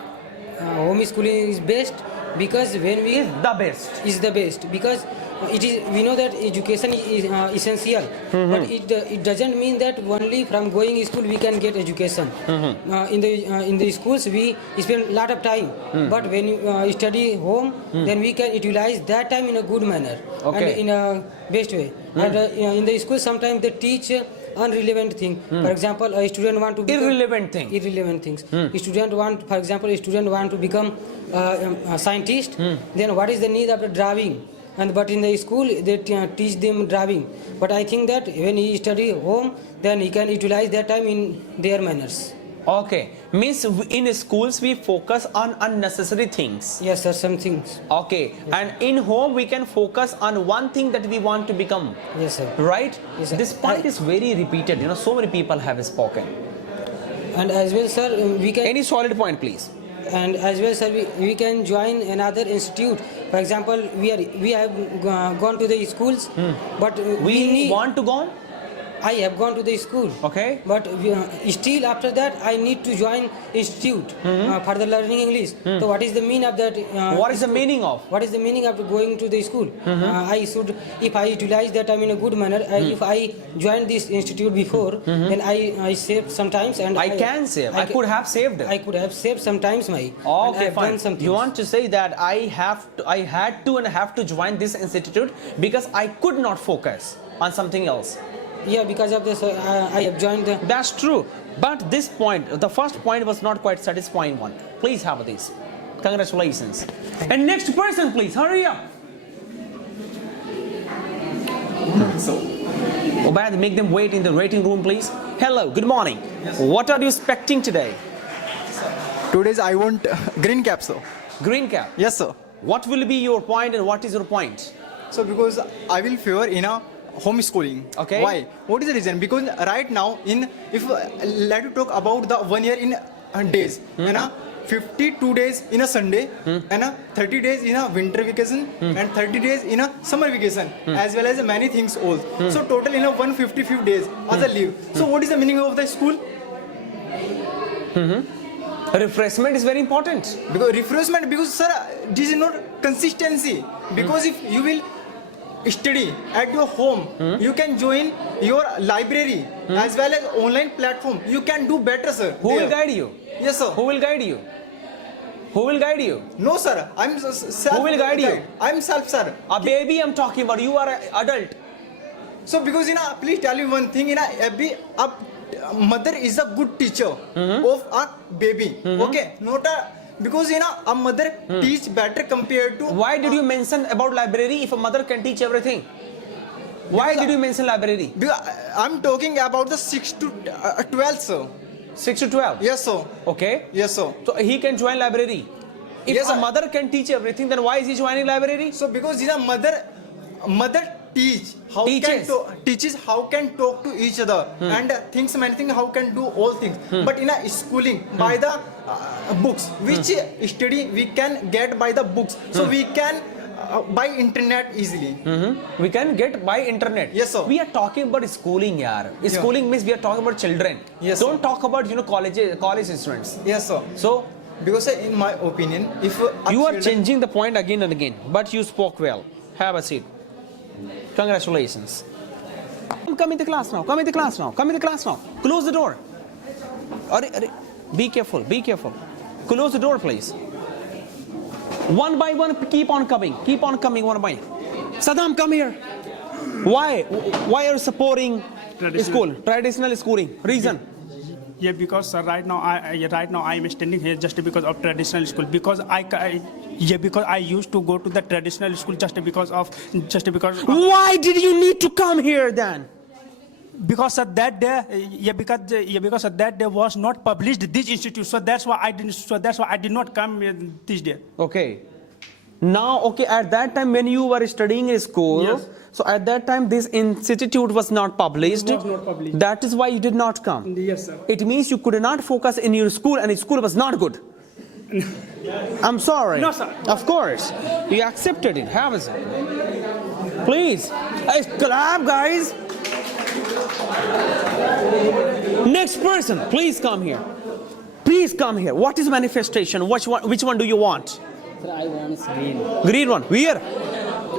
Home schooling is best because when we is the best. Is the best because it is. We know that education is essential, but it doesn't mean that only from going to school we can get education. In the schools we spend a lot of time, but when you study home, then we can utilize that time in a good manner and in a best way. And in the school sometimes they teach unrelevant thing. For example, a student want to become irrelevant things. For example, a student want to become a scientist. Then what is the need of the drawing? But in the school they teach them drawing. But I think that when he study home, then he can utilize that time in their manners. Okay, means in schools we focus on unnecessary things. Yes, sir, some things. Okay, and in home we can focus on one thing that we want to become. Yes, sir. Right? Yes, sir. This point is very repeated. You know, so many people have spoken. And as well, sir, we can. Any solid point, please. And as well, sir, we can join another institute. For example, we have gone to the schools, but we want to go. I have gone to the school. Okay. But still after that, I need to join institute for the learning English. So what is the meaning of that? What is the meaning of? What is the meaning of going to the school? I should, if I utilize that time in a good manner, if I joined this institute before, then I save sometimes and I can save. I could have saved. I could have saved sometimes my. Okay, fine. You want to say that I had to join this institute because I could not focus on something else. Yeah, because of this, I have joined the. That's true. But this point, the first point was not quite satisfying one. Please have this. Congratulations. And next person, please. Hurry up. Obad, make them wait in the waiting room, please. Hello, good morning. Yes. What are you expecting today? Today's I want green cap, sir. Green cap? Yes, sir. What will be your point and what is your point? So because I will favor in a homeschooling. Okay. Why? What is the reason? Because right now, if let you talk about the 1 year in days, and 52 days in a Sunday, and 30 days in a winter vacation, and 30 days in a summer vacation, as well as many things all. So total in a 155 days as a leave. So what is the meaning of the school? Refreshment is very important. Because sir, this is not consistency. Because if you will study at your home, you can join your library as well as online platform. You can do better, sir. Who will guide you? Yes, sir. Who will guide you? Who will guide you? No, sir. I'm self. Who will guide you? I'm self, sir. A baby I'm talking about. You are an adult. So because please tell me one thing. Every mother is a good teacher of a baby. Okay, not a. Because a mother teach better compared to. Why did you mention about library if a mother can teach everything? Why did you mention library? Because I'm talking about the 6 to 12, sir. 6 to 12? Yes, sir. Okay. Yes, sir. So he can join library. If yes, a mother can teach everything, then why is he joining library? So because mother teaches how can talk to each other and many things how can do all things. But in a schooling by the books, which study we can get by the books. So we can by internet easily. We can get by internet. Yes, sir. We are talking about schooling, yaar. Schooling means we are talking about children. Yes. Don't talk about college students. Yes, sir. So because in my opinion, if you are changing the point again and again, but you spoke well. Have a seat. Congratulations. Come in the class now. Come in the class now. Come in the class now. Close the door. Be careful. Be careful. Close the door, please. One by one, keep on coming. Keep on coming one by. Saddam, come here. Why are you supporting traditional schooling? Reason? Yeah, because right now I am standing here just because of traditional school. Because because I used to go to the traditional school just because. Why did you need to come here then? Because at that day, because at that day was not published this institute, so that's why I didn't. So that's why I did not come this day. Okay. Now, okay, at that time when you were studying in school, yes. So at that time this institute was not published. It was not published. That is why you did not come. Yes, sir. It means you could not focus in your school and school was not good. I'm sorry. No, sir. Of course. You accepted it. Have it. Please. Hey, clap, guys. Next person, please come here. Please come here. What is manifestation? Which one do you want? Sir, I want green. Green one. Wear.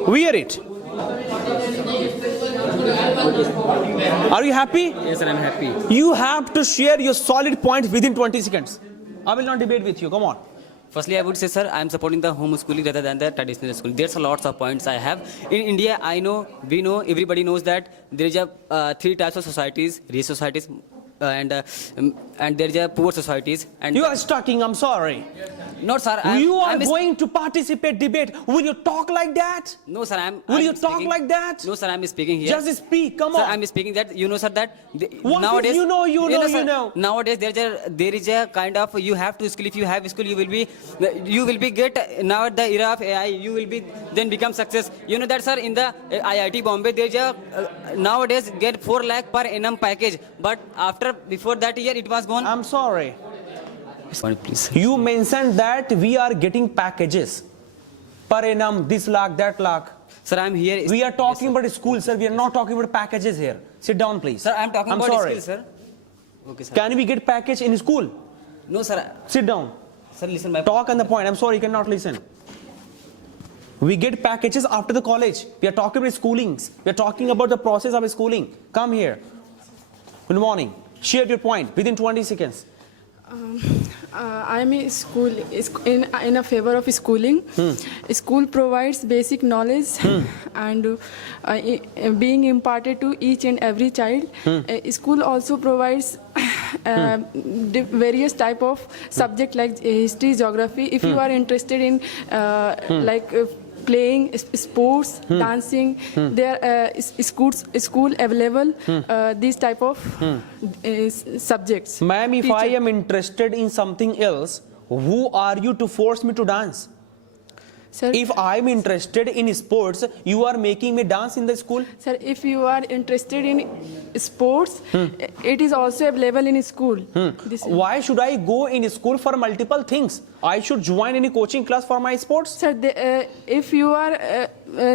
Wear it. Are you happy? Yes, sir, I'm happy. You have to share your solid points within 20 seconds. I will not debate with you. Come on. Firstly, I would say, sir, I am supporting the homeschooling rather than the traditional school. There's a lots of points I have. In India, we know, everybody knows that there is a 3 types of societies: rich societies, and there is a poor societies. And you are talking. I'm sorry. No, sir. You are going to participate debate. Will you talk like that? No, sir. Will you talk like that? No, sir. I'm speaking here. Just speak. Come on. Sir, I'm speaking that sir that what nowadays if you know. Nowadays there is a kind of you have to skill. If you have skill, you will be get now at the era of AI. You will be then become success. You know that, sir. In the IIT Bombay, there is a nowadays get 4 lakh per annum package. But before that year, it was gone. I'm sorry. Sorry, please. You mentioned that we are getting packages per annum, this lakh, that lakh. Sir, I'm here. We are talking about school, sir. We are not talking about packages here. Sit down, please. Sir, I'm talking about sorry. skill, sir. Okay, sir. Can we get package in school? No, sir. Sit down. Sir, listen. Talk on the point. I'm sorry, you cannot listen. We get packages after the college. We are talking about schoolings. We are talking about the process of schooling. Come here. Good morning. Share your point within 20 seconds. I'm in school in a favor of schooling. School provides basic knowledge and being imparted to each and every child. School also provides various type of subject like history, geography. If you are interested in playing sports, dancing, there school available these type of subjects. Ma'am, if I am interested in something else, who are you to force me to dance? Sir, if I am interested in sports, you are making me dance in the school? Sir, if you are interested in sports, it is also available in school. Why should I go in school for multiple things? I should join any coaching class for my sports? Sir, if you are,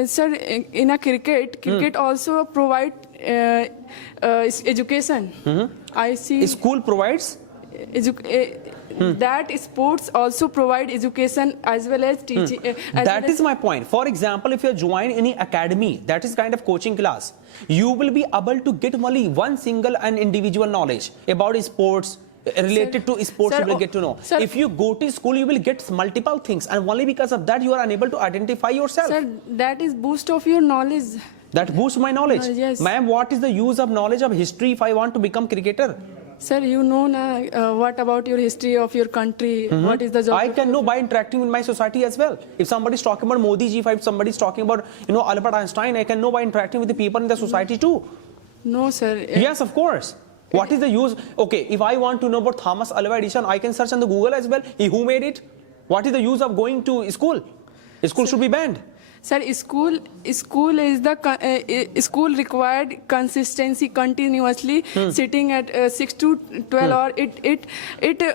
sir, in a cricket also provide education. I see. School provides? That sports also provide education as well as teaching. That is my point. For example, if you join any academy, that is kind of coaching class, you will be able to get only one single and individual knowledge about sports. Related to sports, you will get to know. If you go to school, you will get multiple things, and only because of that you are unable to identify yourself. Sir, that is boost of your knowledge. That boosts my knowledge. Yes. Ma'am, what is the use of knowledge of history if I want to become cricketer? Sir, you know what about your history of your country? What is the job? I can know by interacting with my society as well. If somebody is talking about Modi ji, if somebody is talking about Albert Einstein, I can know by interacting with the people in the society too. No, sir. Yes, of course. What is the use? Okay, if I want to know about Thomas Alva Edison, I can search on the Google as well. Who made it? What is the use of going to school? School should be banned. Sir, school is the school required consistency continuously sitting at 6 to 12 hours.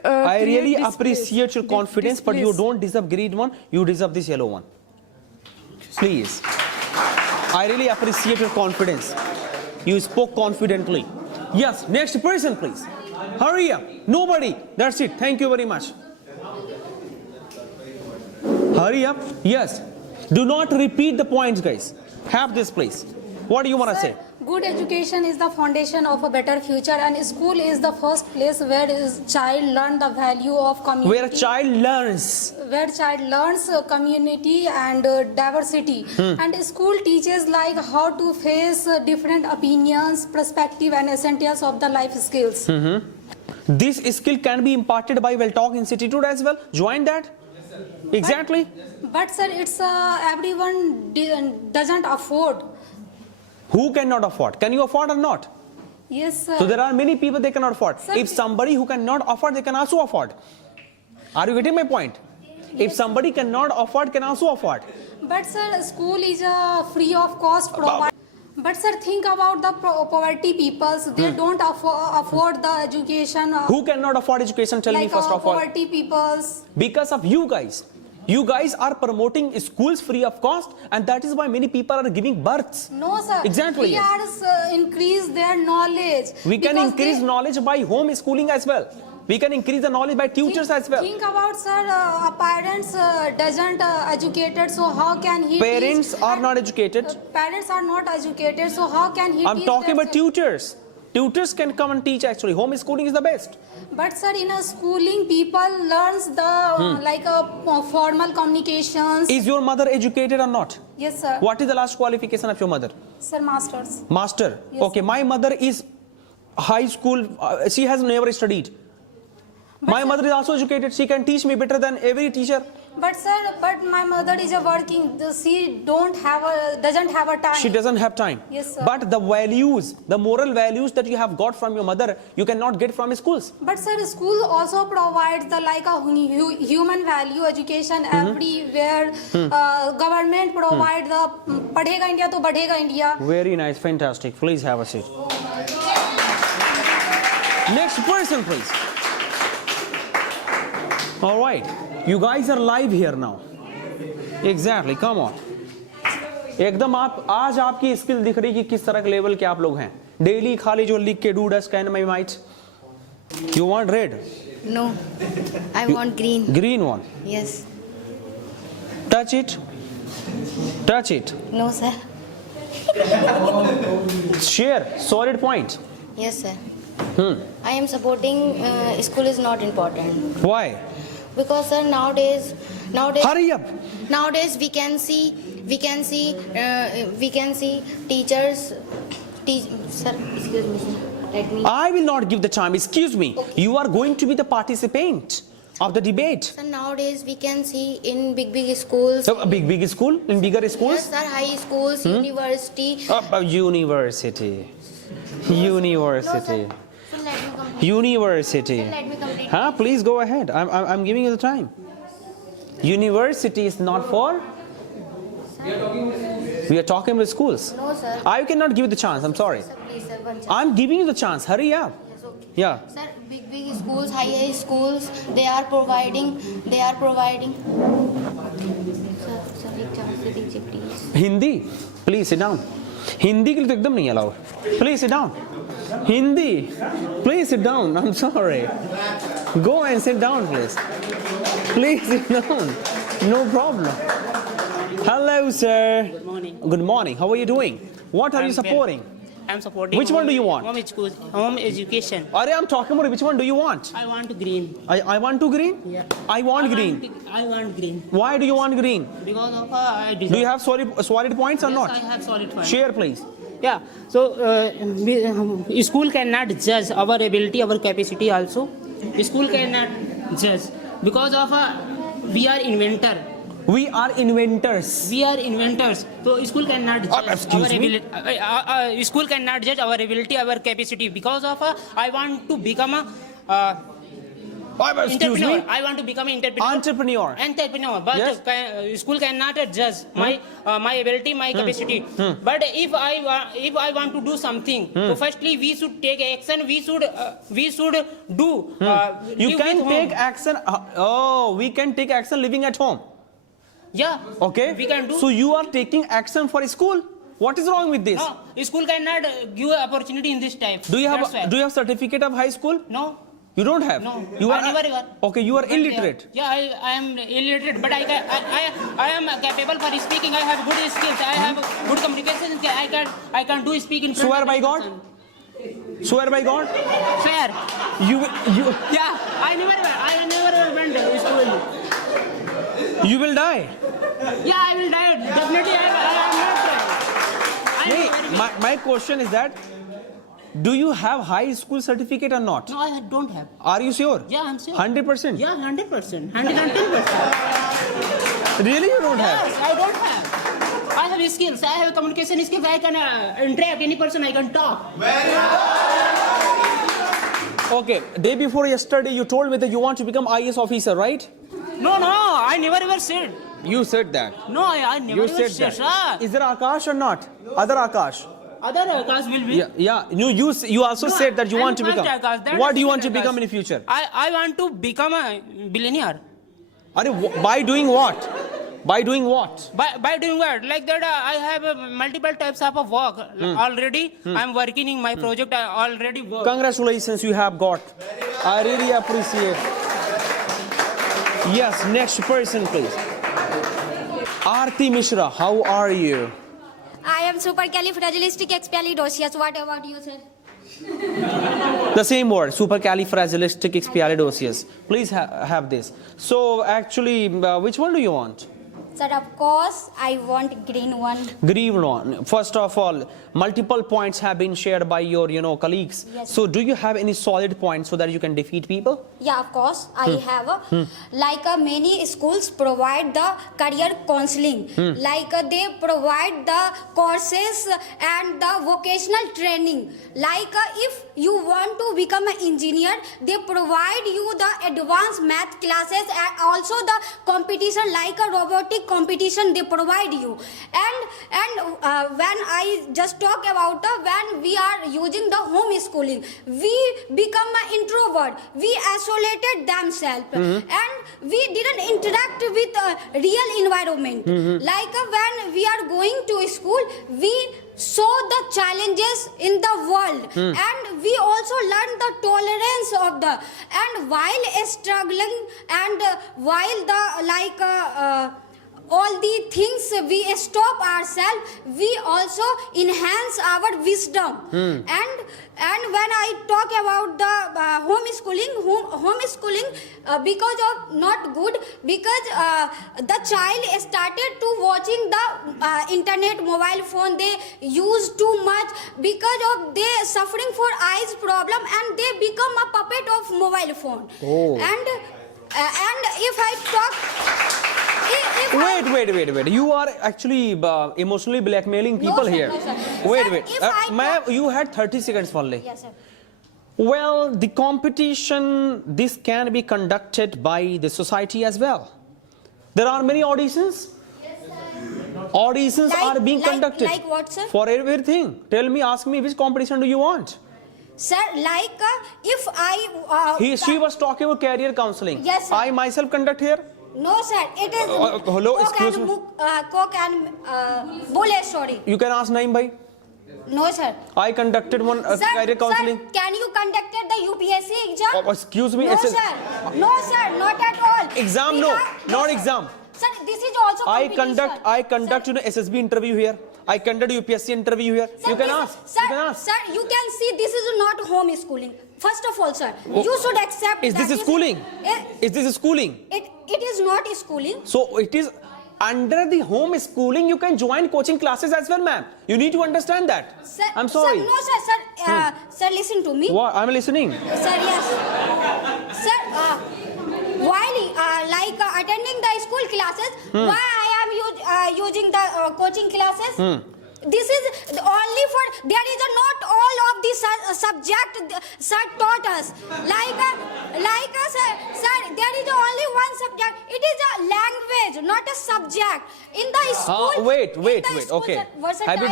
I really appreciate your confidence, but you don't deserve green one. You deserve this yellow one. Please. I really appreciate your confidence. You spoke confidently. Yes, next person, please. Hurry up. Nobody. That's it. Thank you very much. Hurry up. Yes. Do not repeat the points, guys. Have this, please. What do you want to say? Good education is the foundation of a better future, and school is the first place where is child learn the value of community. Where a child learns. Where child learns community and diversity, and school teaches like how to face different opinions, perspective, and essentials of the life skills. This skill can be imparted by Welltalk Institute as well. Join that. Exactly. But sir, it's everyone doesn't afford. Who cannot afford? Can you afford or not? Yes, sir. So there are many people they cannot afford. Sir, If somebody who cannot afford, they can also afford. Are you getting my point? If somebody cannot afford, can also afford. But sir, school is free of cost provide. But sir, think about the poverty peoples. They don't afford the education. Who cannot afford education? Tell me like first of all. poverty peoples. Because of you guys. You guys are promoting schools free of cost, and that is why many people are giving births. No sir. Exactly. We are increase their knowledge. We can because increase knowledge by home schooling as well. We can increase the knowledge by tutors as well. Think about sir, parents doesn't educated, so how can he? Parents teach? are not educated. Parents are not educated, so how can he? I'm teach talking their about tutors. Tutors can come and teach actually. Home schooling is the best. But sir, in a schooling, people learns the like formal communications. Is your mother educated or not? Yes, sir. What is the last qualification of your mother? Sir, masters. Master. Yes, Okay, my mother is high school. She has never studied. My mother is also educated. She can teach me better than every teacher. But sir, my mother is working. She doesn't have a time. She doesn't have time. Yes, sir. But the values, the moral values that you have got from your mother, you cannot get from schools. But sir, school also provides the like a human value education everywhere. Government provide the padhega India to badhega India. Very nice, fantastic. Please have a seat. Next person, please. All right, you guys are live here now. Exactly, come on. एकदम आप आज आपकी skill दिख रही कि किस तरह के लेवल के आप लोग हैं. डेली खाली जो लिख के do dust can my might. You want red? No, I want green. Green one. Yes. Touch it. Touch it. No, sir. Share. Solid point. Yes, sir. I am supporting school is not important. Why? Because sir, nowadays. Hurry up. Nowadays we can see teachers. Sir, excuse me, sir. Let me. I will not give the time. Excuse me. Okay. You are going to be the participant of the debate. Sir, nowadays we can see in big schools. So a big school, in bigger schools. Yes, sir. High schools, university. University. University. Sir, let me complete. University. Sir, let me complete. Huh? Please go ahead. I'm giving you the time. University is not for. We are talking about schools. No, sir. I cannot give you the chance. I'm sorry. Sir, please, sir, one chance. I'm giving you the chance. Hurry up. Yes, okay. Yeah. Sir, big schools, high schools, they are providing. Sir, एक chance दे दीजिए, please. Hindi. Please sit down. Hindi के लिए तो एकदम नहीं allow. Please sit down. Hindi. Please sit down. I'm sorry. Go and sit down, please. Please sit down. No problem. Hello, sir. Good morning. Good morning. How are you doing? What are you supporting? I'm supporting. Which one do you want? Home education. I'm talking about which one do you want? I want green. I want to green? Yeah. I want green. I want green. Why do you want green? Because of I Do you have solid points or Yes, not? I have solid points. Share, please. Yeah. So school cannot judge our ability, our capacity also. School cannot judge because of we are inventor. We are inventors. We are inventors. So school cannot judge excuse our me? ability. School cannot judge our ability, our capacity. Because of I want to become a excuse entrepreneur. me? I want to become an entrepreneur. Entrepreneur. But Yes. School cannot judge my ability, my capacity. But if I want to do something, so firstly we should take action. We should do. You live can with take home. action. We can take action living at home. Yeah. Okay. We can do. So you are taking action for school. What is wrong with this? No, school cannot give opportunity in this type. Do you That's why. have certificate of high school? No. You don't have? No, You I are never got. Okay, you are illiterate. Yeah, I am illiterate, but I am capable for speaking. I have good skills. I have good communication skills. I can do speak in front Swear of by the God? person. Swear by God? Swear. You Yeah, I never went to school. you will die. Yeah, I will die. Definitely, I am not. My question is that, do you have high school certificate or not? No, I don't have. Are you sure? Yeah, I'm sure. 100%? Yeah, 100%. 110%. Really, you don't have? Yes, I don't have. I have skills. I have communication skills. I can interact any person. I can talk. Okay, day before yesterday, you told me that you want to become IAS officer, right? No, I never ever said. You said that. No, I never You ever said sir. that. Is there Akash or not? Other Akash? Other class will be. Yeah. You also No, said that you I'm want to first become. Akash, that What is do you want to second become Akash. in the future? I want to become a billionaire. By doing what? By doing what? By doing what? Like that, I have multiple types of work already. I'm working in my project. I already work. Congratulations, you have got. I really appreciate. Yes, next person, please. Aarti Mishra, how are you? I am supercalifragilisticexpialidocious. What about you, sir? The same word, supercalifragilisticexpialidocious. Please have this. So, actually, which one do you want? Sir, of course, I want green one. Green one. First of all, multiple points have been shared by your, colleagues. Yes. So, do you have any solid points so that you can defeat people? Yeah, of course, I have. Many schools provide the career counseling. They provide the courses and the vocational training. If you want to become an engineer, they provide you the advanced math classes and also the competition like a robotic competition they provide you. And when I just talk about when we are using the homeschooling, we become an introvert. We isolated themselves and we didn't interact with real environment. When we are going to school, we saw the challenges in the world and we also learn the tolerance of the, and while struggling and while the all the things we stop ourselves, we also enhance our wisdom. And when I talk about the homeschooling because of not good, because the child started to watching the internet, mobile phone, they use too much because of they suffering for eyes problem and they become a puppet of mobile phone. And if I talk Wait. You are actually emotionally blackmailing people sir, here. no, sir. Wait. Ma'am, you had 30 seconds only. Yes, sir. Well, the competition, this can be conducted by the society as well. There are many auditions. Auditions are being conducted. Like what, sir? For everything. Ask me, which competition do you want? Sir, if I... She was talking about career counseling. Yes, sir. I myself conduct here. No, sir. It is hello, excuse me. Coke and Bole, sorry. You can ask Naim bhai. No, sir. I conducted one career counseling. Sir, can you conducted the UPSC exam? Excuse me. No, sir. No, sir. Not at all. Exam, no. Not exam. Sir, this is also competition. I conduct SSB interview here. I conduct UPSC interview here. Sir, You can ask. Sir, you can see this is not homeschooling. First of all, sir, you should accept Is this schooling? Is this schooling? It is not schooling. So it is under the home schooling. You can join coaching classes as well, ma'am. You need to understand that. Sir, I'm sorry. Sir, no, sir. Sir, listen to me. What? I'm listening. Sir, yes. Sir, while attending the school classes, why I am using the coaching classes? This is only for, there is not all of the subject sir taught us. Sir, there is only one subject. It is a language, not a subject. In the school. Wait. School, Okay. sir, Have you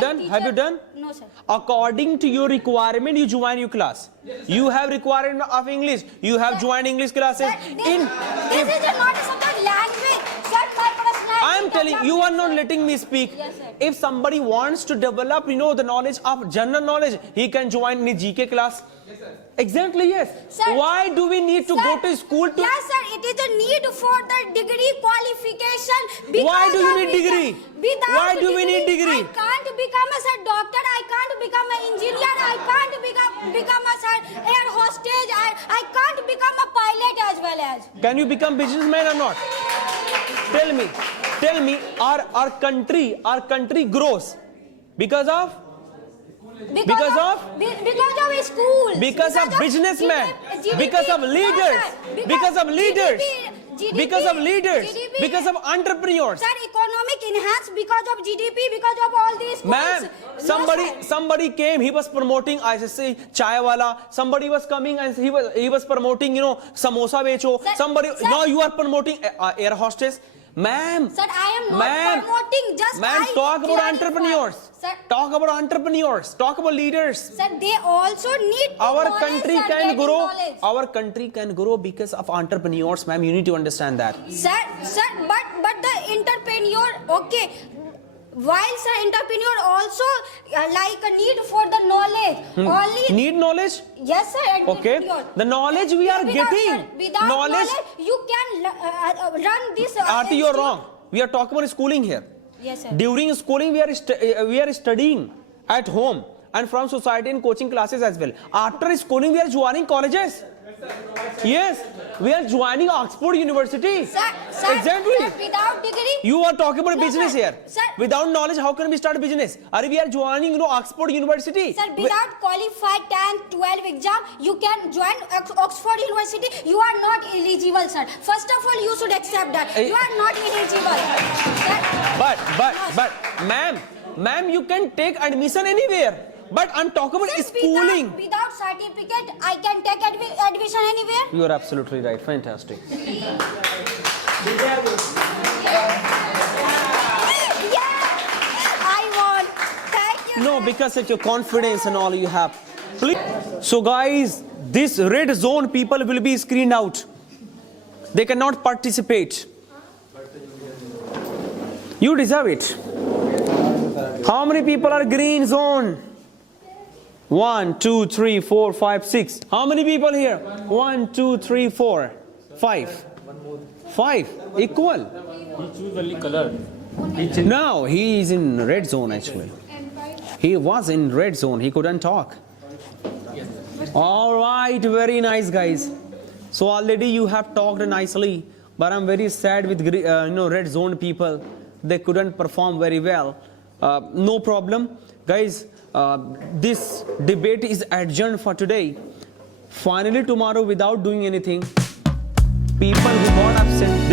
done? No, sir. According to your requirement, you join your class. You have requirement of English. You have joined English classes. This is not a subject language. Sir, my personality. I am telling you are not letting me speak. Yes, sir. If somebody wants to develop, the knowledge of general knowledge, he can join in GK class. Exactly, yes. Sir, why do we need to go to school to? Yes, sir. It is a need for the degree qualification. Why do you because need of degree? Without Why do we need degree? I can't become a sir doctor. I can't become an engineer. I can't become a sir air hostess. I can't become a pilot as well as. Can you become businessman or not? Tell me, our country grows because of School. Because of businessmen. Because of leaders. Because of leaders. Because of leaders. Because of entrepreneurs. Sir, economic enhance because of GDP, because of all these schools. Ma'am, somebody came, he was promoting ISSC chai wala. Somebody was coming and he was promoting, samosa becho. Now you are promoting air hostess. Ma'am, Sir, I am not promoting, just ma'am, talk about entrepreneurs. Sir, talk about entrepreneurs. Talk about leaders. Sir, they also need Our knowledge, country sir, can getting grow. knowledge. Our country can grow because of entrepreneurs, ma'am. You need to understand that. Sir, but the entrepreneur, okay. While sir, entrepreneur also like a need for the knowledge. Only Need knowledge? yes, sir. Okay. Entrepreneur. The knowledge we are getting. Without knowledge, you can run this. Aarti, you're wrong. We are talking about schooling here. Yes, sir. During schooling, we are studying at home and from society and coaching classes as well. After schooling, we are joining colleges. Yes, we are joining Oxford University. Sir, exactly. Sir, without degree. You are talking about No, business sir. here. Sir. Without knowledge, how can we start business? We are joining, Oxford University. Sir, without qualified 10, 12 exam, you can join Oxford University. You are not eligible, sir. First of all, you should accept that. You are not eligible. But, ma'am, you can take admission anywhere. But I'm talking about Sir, schooling. Without certificate, I can take admission anywhere. You are absolutely right. Fantastic. Yeah, I won. Thank you. No, because of your confidence and all you have. Please. So guys, this red zone people will be screened out. They cannot participate. You deserve it. How many people are green zone? 1, 2, 3, 4, 5, 6. How many people here? 1, 2, 3, 4, 5. 5. Equal. He choose only color. No, he is in red zone actually. He was in red zone. He couldn't talk. All right, very nice guys. So already you have talked nicely, but I'm very sad with red zone people. They couldn't perform very well. No problem, guys. This debate is adjourned for today. Finally, tomorrow, without doing anything, people who got absent.